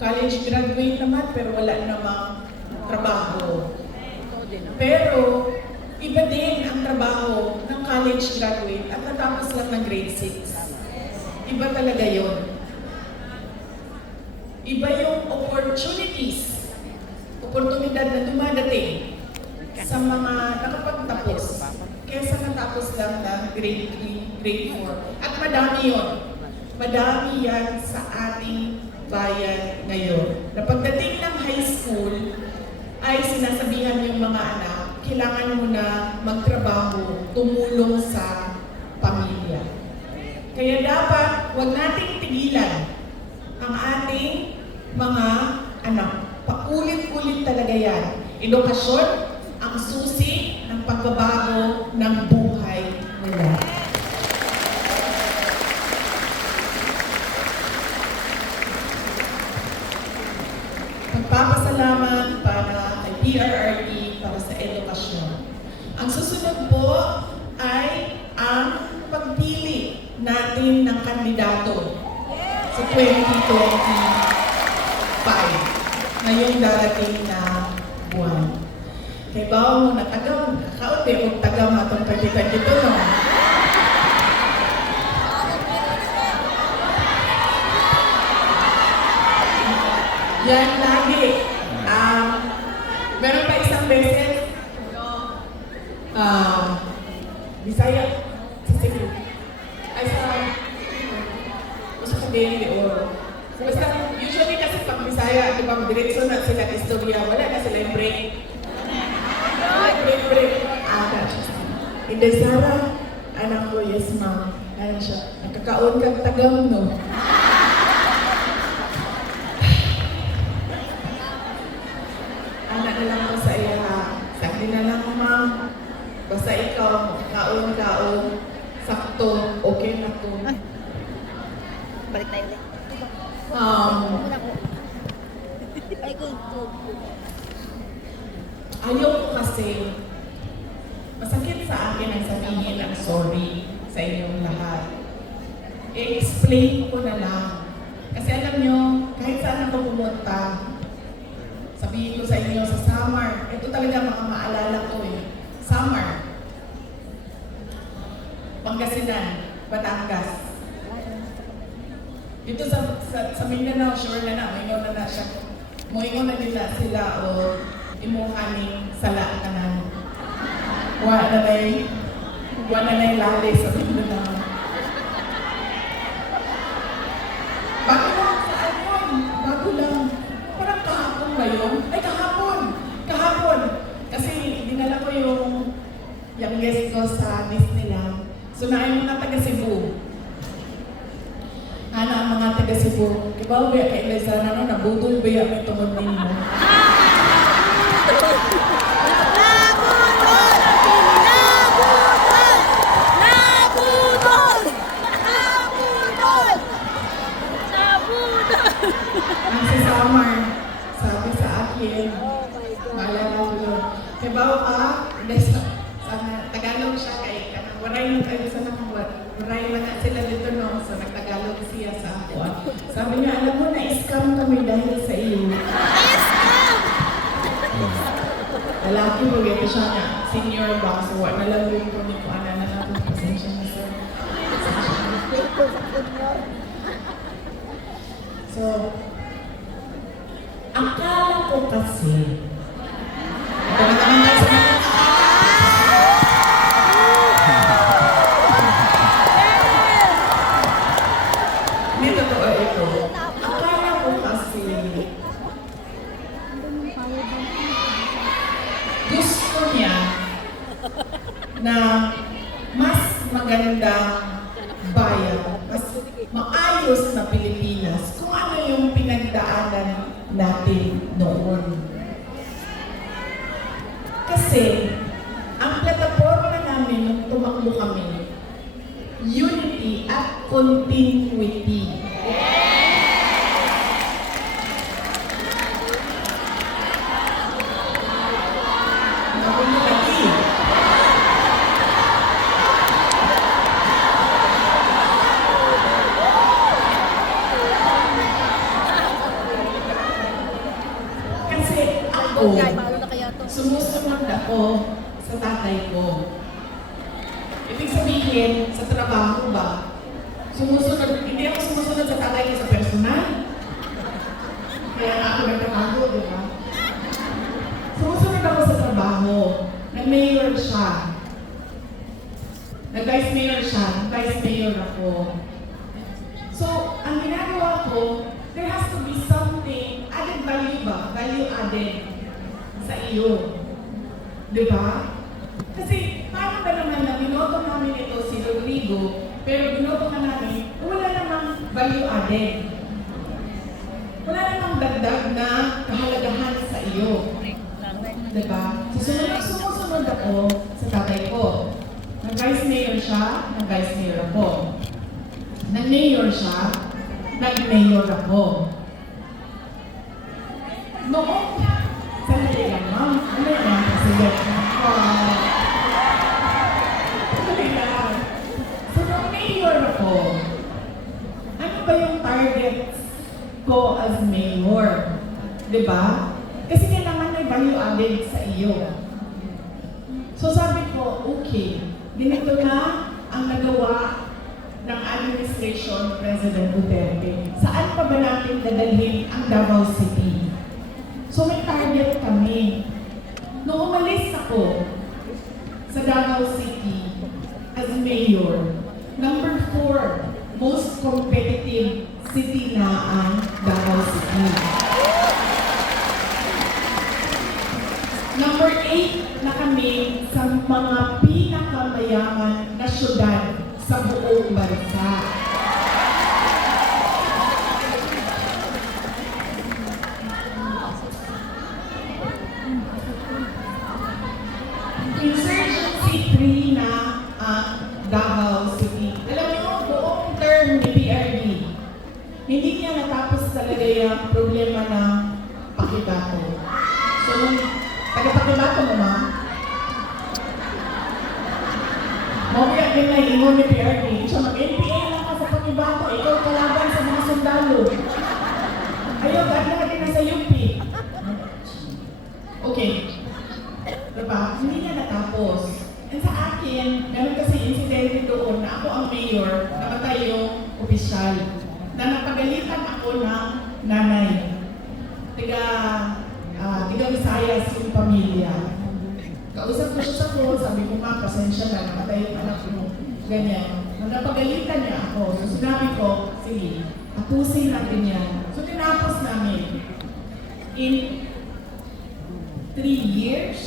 college graduate naman pero wala namang trabaho. Pero iba din ang trabaho ng college graduate at natapos lang ng grade 6. Iba talaga yon. Iba yung oportunidad na dumadating sa mga nakapagtapos kaysa natapos lang ng grade 3, grade 4. At madami yon. Madami yan sa ating bayan ngayon. Na pagdating ng high school, ay sinasabihan yung mga anak, kailangan mo na magtrabaho, tumulong sa pamilya. Kaya dapat, huwag nating tigilan ang ating mga anak. Paulit-ulit talaga yan. Edukasyon ang susi ng pagbabago ng buhay nila. Pagpapasalamat para kay PRRD para sa edukasyon. Ang susunod po ay ang pagpili natin ng kandidato sa 2025 ngayong darating na buwan. Kaya ba mo natagaw, kakaote o tagaw matong 2022, no? Yan, lagi. Meron pa isang beses, Bisaya, sa Cebu. Ay, sa sabihin or basta, usually kasi pag Bisaya, di ba, diretso na sila istorya, wala na sila yung break. Break. Hindi, Sarah, anak ko, yes ma'am. Ano siya, nakakaon kang tagam, no? Anak na lang ko sa iya, sakli na lang, ma'am. Basta ikaw, kaon, sakto, okay na to. Balik tayo ulit. Ay, good. Ayaw ko kasi, masakit sa akin ang sabihin ng sorry sa inyong lahat. I-explain ko na lang. Kasi alam nyo, kahit saan ako pumunta, sabihin ko sa inyo sa summer, ito talaga mga maalala ko eh. Summer, Pangasinan, Batangas. Dito sa Mindanao, sure na Mindanao na siya. Moingon na nila sila o imuhaning sala kanan. Wa na may lali sa Mindanao. Bago lang. Parang kahapon ba yun? Ay, kahapon. Kasi dinala ko yung youngest ko sa Disneyland. So na ay mga taga Cebu. Ano ang mga taga Cebu? Kibaw ba kay Eliza na nabudol ba yung tungod ninyo? Ang si Summer, sabi sa akin, maalala ko yun. Kibaw ka, sana Tagalog siya kay waray lang tayo sa waray lang sila dito no, so nagtagalog siya sa ako. Sabi niya, alam mo na-scam kami dahil sa iyo. Lalaki mo, ito siya na senior boss, so nalang ko ni ko ana na natin pasensya na sir. So, akala ko kasi, hindi totoo ito. Akala ko kasi, gusto niya na mas magandang bayan, mas maayos na Pilipinas kung ano yung pinagdaanan natin noon. Kasi, ang plataforma namin nung tumakbo kami, unity at continuity. Kasi ako, sumusunod ako sa tatay ko. Ibig sabihin, sa trabaho ba? Hindi ako sumusunod sa tatay ko sa personal. Kaya ako nagtrabaho, di ba? Sumusunod ako sa trabaho. Nag-mayor siya. Nag-vice mayor siya. Nag-vice mayor ako. So, ang ginagawa ko, there has to be something, added value ba? Value added sa iyo. Di ba? Kasi, paano ba naman na binoto namin ito si Rodrigo, pero binoto na namin, wala namang value added. Wala namang dagdag na kahalagahan sa iyo. Di ba? Sumusunod ako sa tatay ko. Nag-vice mayor siya, nag-vice mayor ako. Nag-mayor siya, nag-mayor ako. Noong, sandali lang, ma'am. Ano yan? Kasi sandali lang. So, nung mayor ako, ano ba yung targets ko as mayor? Diba? Kasi kailangan may value added sa iyo. So, sabi ko, okay, ganito na ang nagawa ng administration ni President Duterte. Saan pa ba natin dadalhin ang Davao City? So may target kami. Nung umalis ako sa Davao City as mayor, number 4 most competitive city na ang Davao City. Number 8 na kami sa mga pinakamayaman na syudad sa buong bansa. Insurgency 3 na ang Davao City. Alam niyo, buong term ni PRD, hindi niya natapos talaga yung problema ng Pakibato. So, taga-Pakibato mo ma? Mamaya din na ingon ni PRD, siya mag-NPA lang ka sa Pakibato, ikaw kalaban sa mga sundalo. Ayaw, dahil na din na sa UP. Okay. Diba? Hindi niya natapos. And sa akin, meron kasi incident doon na ako ang mayor, namatay yung opisyal, na napagalitan ako ng nanay. Tiga Visayas yung pamilya. Kausap ko siya sa phone, sabi ko nga, pasensya na, namatay yung anak mo. Ganyan. Nung napagalitan niya ako, so sinabi ko, sige, tapusin natin yan. So tinapos namin. In 3 years,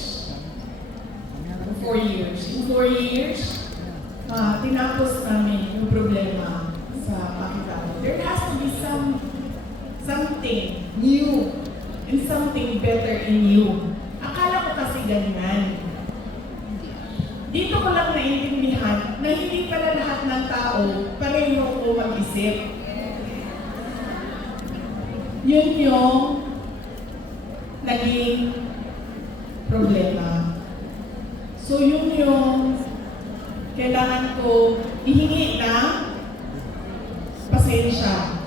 4 years. In 4 years, tinapos namin yung problema sa Pakibato. There has to be something new and something better in you. Akala ko kasi ganyan. Dito ko lang naintindihan na hindi pala lahat ng tao pareho ko mag-isip. Yun yung naging problema. So yun yung kailangan ko ihingi na pasensya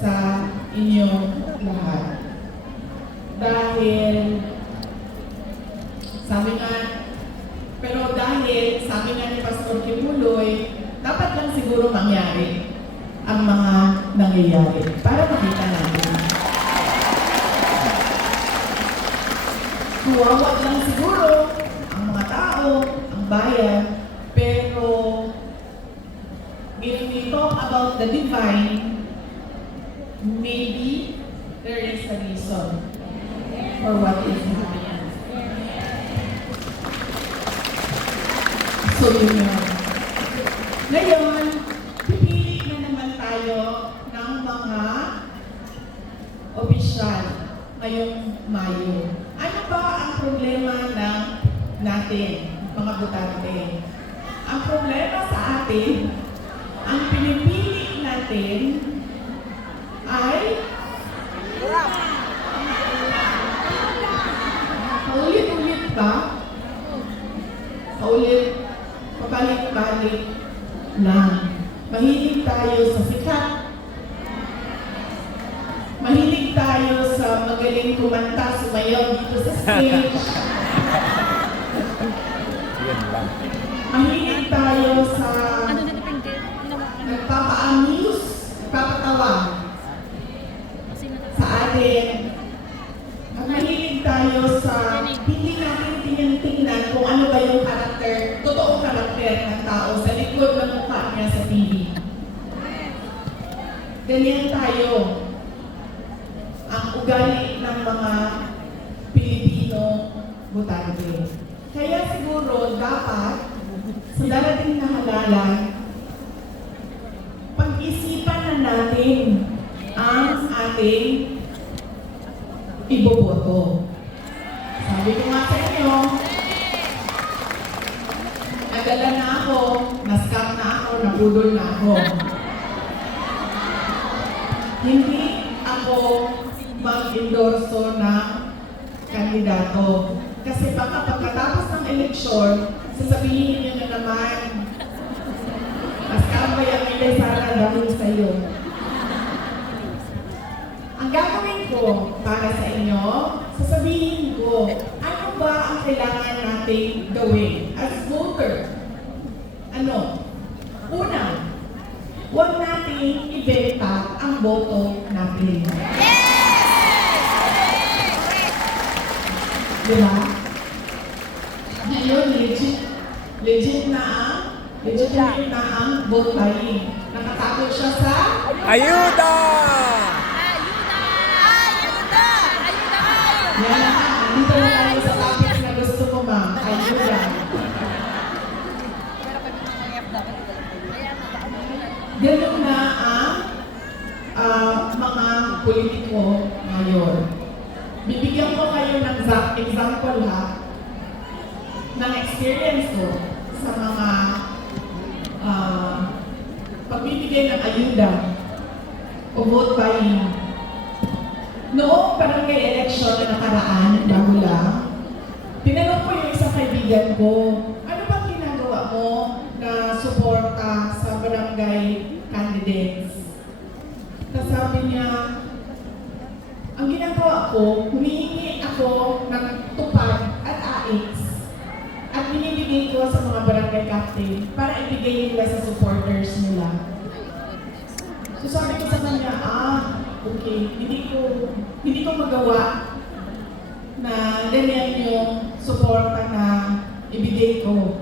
sa inyong lahat. Dahil, sabi nga ni Pastor Kimuloy, dapat lang siguro mangyari ang mga nangyayari para makita natin. Kuwawat lang siguro ang mga tao, ang bayan, pero if we talk about the divine, maybe there is a reason for what is happening. So yun yun. Ngayon, pipili na naman tayo ng mga opisyal ngayong Mayo. Ano ba ang problema natin, mga butante? Ang problema sa atin, ang pinipili natin ay paulit-ulit ba? Pabalik-balik lang. Mahilig tayo sa sikat. Mahilig tayo sa magaling kumanta, sumayaw dito sa stage. Mahilig tayo sa nagpapa-amuse, nagpapatawa sa atin. At mahilig tayo sa hindi natin tingnan kung ano ba yung karakter, totoong karakter ng tao sa likod ng mukha niya sa TV. Ganyan tayo ang ugali ng mga Pilipino butante. Kaya siguro dapat sa darating na halalan, pag-isipan na natin ang ating iboboto. Sabi ko nga sa inyo, nadala na ako, na-scam na ako, nabudol na ako. Hindi ako mag-endorso ng kandidato. Kasi baka pagkatapos ng eleksyon, sasabihin niyo na naman, na-scam ba yan nila sana dahil sa'yo. Ang gagawin ko para sa inyo, sasabihin ko, ano ba ang kailangan nating gawin as voter? Una, huwag nating ibenta ang boto natin. Diba? Ngayon, legit na ang vote buying. Nakatakot siya sa Ayuda! yan na, dito na tayo sa topic na gusto ko, ma'am. Ayuda. Ganun na ang mga politiko ngayon. Bibigyan ko kayo ng example ng experience ko sa mga pagbibigay ng ayuda o vote buying. Noong barangay election na nakaraan, bago lang, tinanong ko yung isang kaibigan ko, ano bang ginagawa mo na suporta sa barangay candidates? Sabi niya, ang ginagawa ko, humihingi ako ng tupad at AIX at binibigay ko sa mga barangay captain para ibigay nila sa supporters nila. So sabi ko sa kanya, okay, hindi ko magawa na ganyan yung suporta na ibigay ko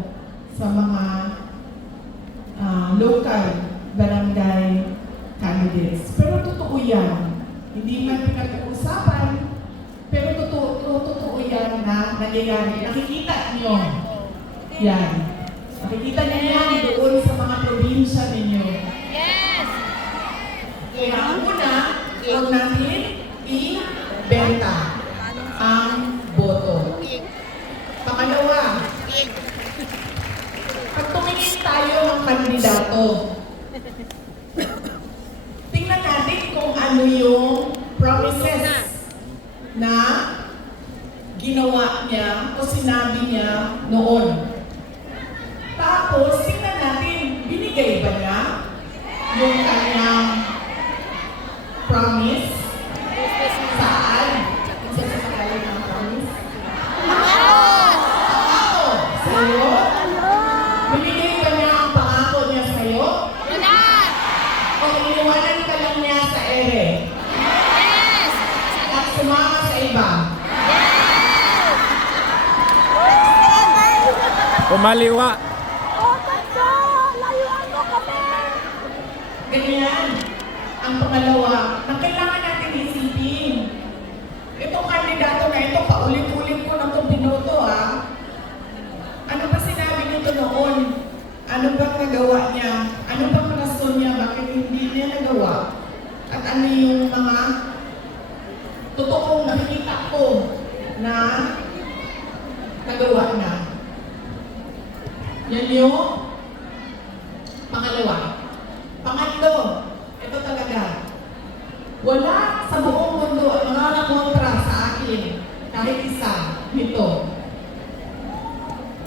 sa mga local barangay candidates. Pero totoo yan. Hindi man pinag-uusapan, pero totoo yan na nangyayari. Nakikita niyo yan. Nakikita niyo yan doon sa mga probinsya ninyo. Kaya una, huwag natin i-benta ang boto. Pangalawa, pag tumingin tayo ng kandidato, tingnan natin kung ano yung promises na ginawa niya o sinabi niya noon. Tapos, tingnan natin, binigay ba niya yung kanyang promise? Saan? Isa sa pagkalit ng promise? Pangako! Sa'yo? Binigay ba niya ang pangako niya sa'yo? O iniwanan ka lang niya sa ere? At sumama sa iba? Pumaliwa! Ganyan. Ang pangalawa, na kailangan natin isipin. Itong kandidato na ito, paulit-ulit ko na itong binoto Ano ba sinabi nito noon? Ano bang nagawa niya? Ano bang rason niya? Bakit hindi niya nagawa? At ano yung mga totoong nakikita ko na nagawa na? Yan yung pangalawa. Pangatlo, ito talaga. Wala sa buong mundo ang mga nakontra sa akin kahit isa nito.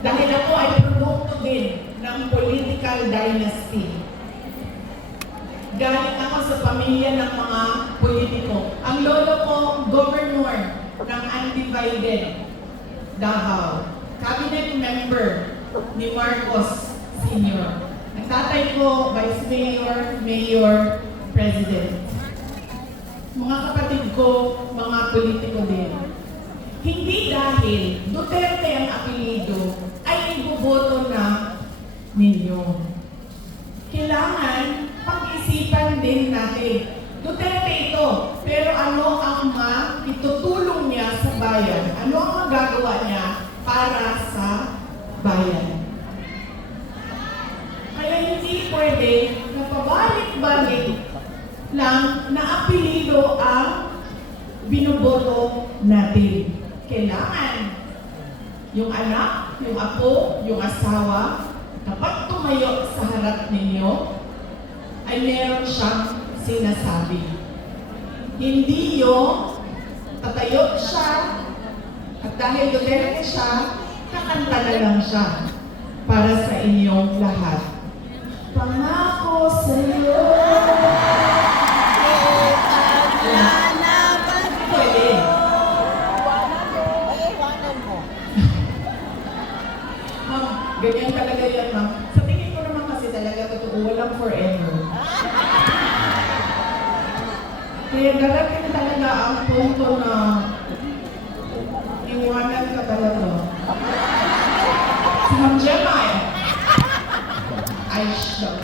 Dahil ako ay produkto din ng political dynasty. Galing ako sa pamilya ng mga politiko. Ang lolo ko, governor ng undivided Davao. Cabinet member ni Marcos Sr. Ang tatay ko, vice mayor, mayor, president. Mga kapatid ko, mga politiko din. Hindi dahil Duterte ang apelido ay iboboto na ninyo. Kailangan pag-isipan din natin. Duterte ito, pero ano ang itutulong niya sa bayan? Ano ang magagawa niya para sa bayan? Kaya hindi pwede na pabalik-balik lang na apelido ang binoboto natin. Kailangan yung anak, yung apo, yung asawa, kapag tumayo sa harap ninyo, ay meron siyang sinasabi. Hindi yung tatayo siya at dahil Duterte siya, kakanta na lang siya para sa inyong lahat. Pangako sa'yo. Pwede. Ma'am, ganyan talaga yan, ma'am. Sa tingin ko naman kasi talaga totoo, walang forever. Kaya darating talaga ang punto na iwanan ka talaga. Si Ma'am Gemma eh. Ay, shit.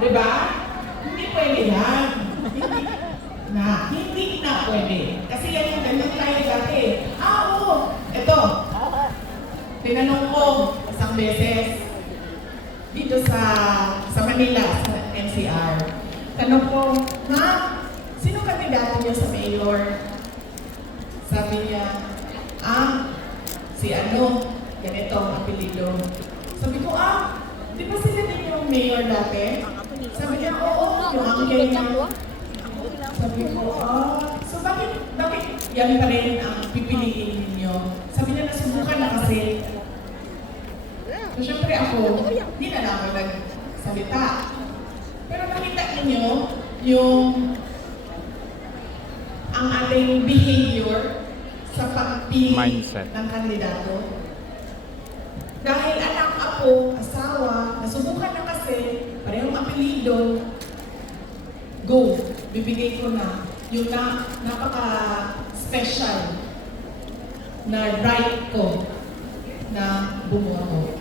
Diba? Hindi pwede yan. Hindi na pwede. Kasi yan yung ganyan tayo dati. Oo. Ito. Tinanong ko isang beses dito sa Manila, sa NCR. Tanong ko, Ma'am, sino kandidato niyo sa mayor? Sabi niya, si ano, ganito ang apelido. Sabi ko, di ba sila din yung mayor dati? Sabi niya, oo, yung angkay niya. Sabi ko, so bakit yan pa rin ang pipiliin ninyo? Sabi niya, nasubukan na kasi. So, syempre ako, hindi na lang ako nagsalita. Pero nakita ninyo yung ang ating behavior sa pagpili Mindset. ng kandidato. Dahil anak, apo, asawa, nasubukan na kasi, parehong apelido, go, bibigay ko na yung napaka-special na right ko na bumoto.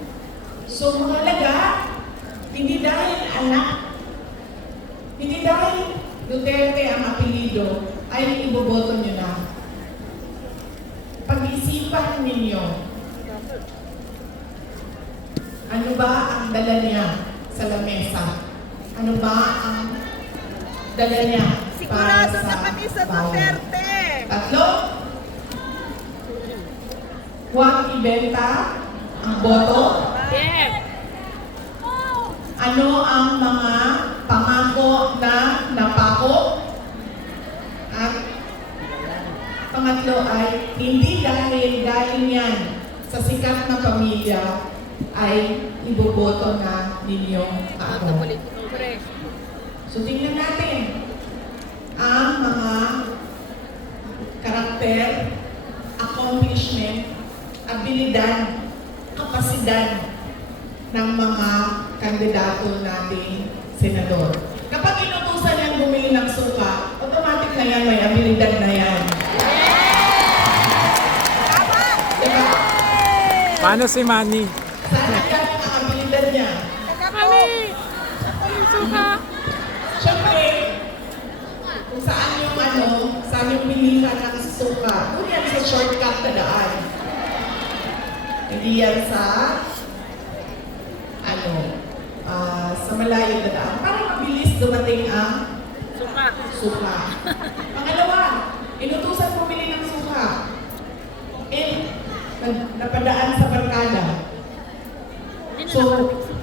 So, mahalaga, hindi dahil anak, hindi dahil Duterte ang apelido, ay iboboto nyo na. Pag-isipan ninyo, ano ba ang dala niya sa lamesa? Ano ba ang dala niya para Sigurado sa na kami sa bayan? Duterte. Tatlo, huwag ibenta ang boto. Yes. Ano ang mga pangako na napako? At pangatlo ay hindi dahil galing yan sa sikat na pamilya ay iboboto na ninyong ako. So tingnan natin ang mga karakter, accomplishment, abilidad, kapasidad ng mga kandidato nating senador. Kapag inutusan yan bumili ng suka, automatic na yan, may abilidad na yan. Diba? Paano si Manny? Sana yan ang abilidad niya. Kami. Suka. Siyempre, kung saan yung pilihan ng suka, kung yan sa shortcut na daan. Hindi yan sa sa malayo na daan. Para mabilis dumating ang suka. Pangalawa, inutusan bumili ng suka. Napadaan sa barkada. So,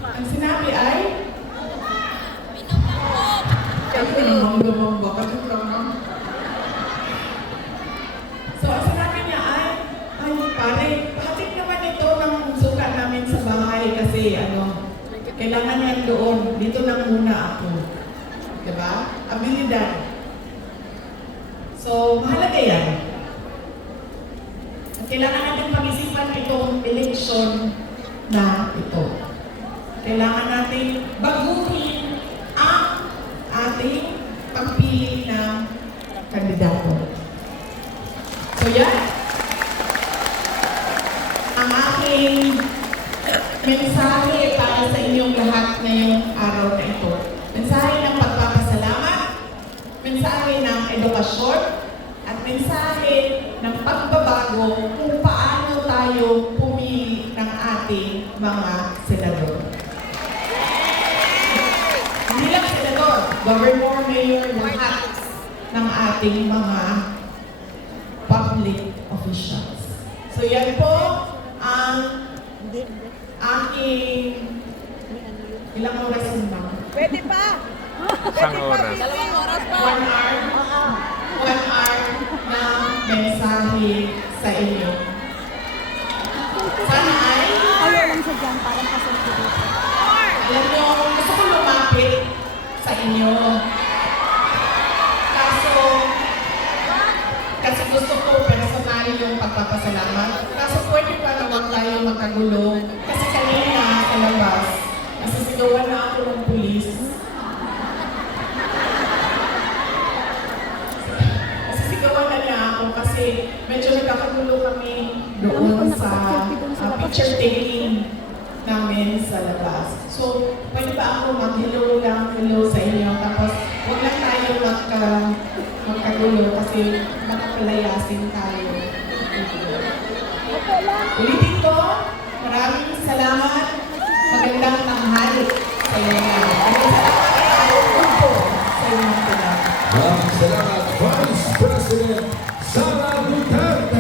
ang sinabi ay, so, ang sinabi niya ay pare, pahatid naman ito ng suka namin sa bahay kasi kailangan yan doon. Dito na muna ako. Diba? Abilidad. So, mahalaga yan. At kailangan natin pag-isipan itong eleksyon na ito. Kailangan natin baguhin ang ating pagpili ng kandidato. So, yan. Ang aking mensahe para sa inyong lahat ngayong araw na ito. Mensahe ng pagpapasalamat, mensahe ng edukasyon, at mensahe ng pagbabago kung paano tayo pumili ng ating mga senador. Hindi lang senador, governor, mayor, lahat ng ating mga public officials. So yan po ang aking ilang oras yun ba? Pwede pa. Isang oras. 1 oras pa. 1 hour? 1 hour na mensahe sa inyo. Sana ay, Ayaw lang siya dyan, parang kasunod dito. alam nyo, gusto ko lumapit sa inyo. Kasi gusto ko personal yung pagpapasalamat. Kaso pwede pa na huwag tayo magkagulo. Kasi kanina sa labas, Sigawan na ako ng pulis. Sisigawan na niya ako kasi medyo nagkakagulo kami doon sa picture taking namin sa labas. So, pwede ba ako mag-hello lang, hello sa inyo, tapos huwag lang tayo magkagulo kasi makapalayasin tayo. Ulitin ko, maraming salamat, magandang tanghali sa inyo. Maraming salamat po sa inyong pinag. Maraming salamat, Vice President Sara Duterte.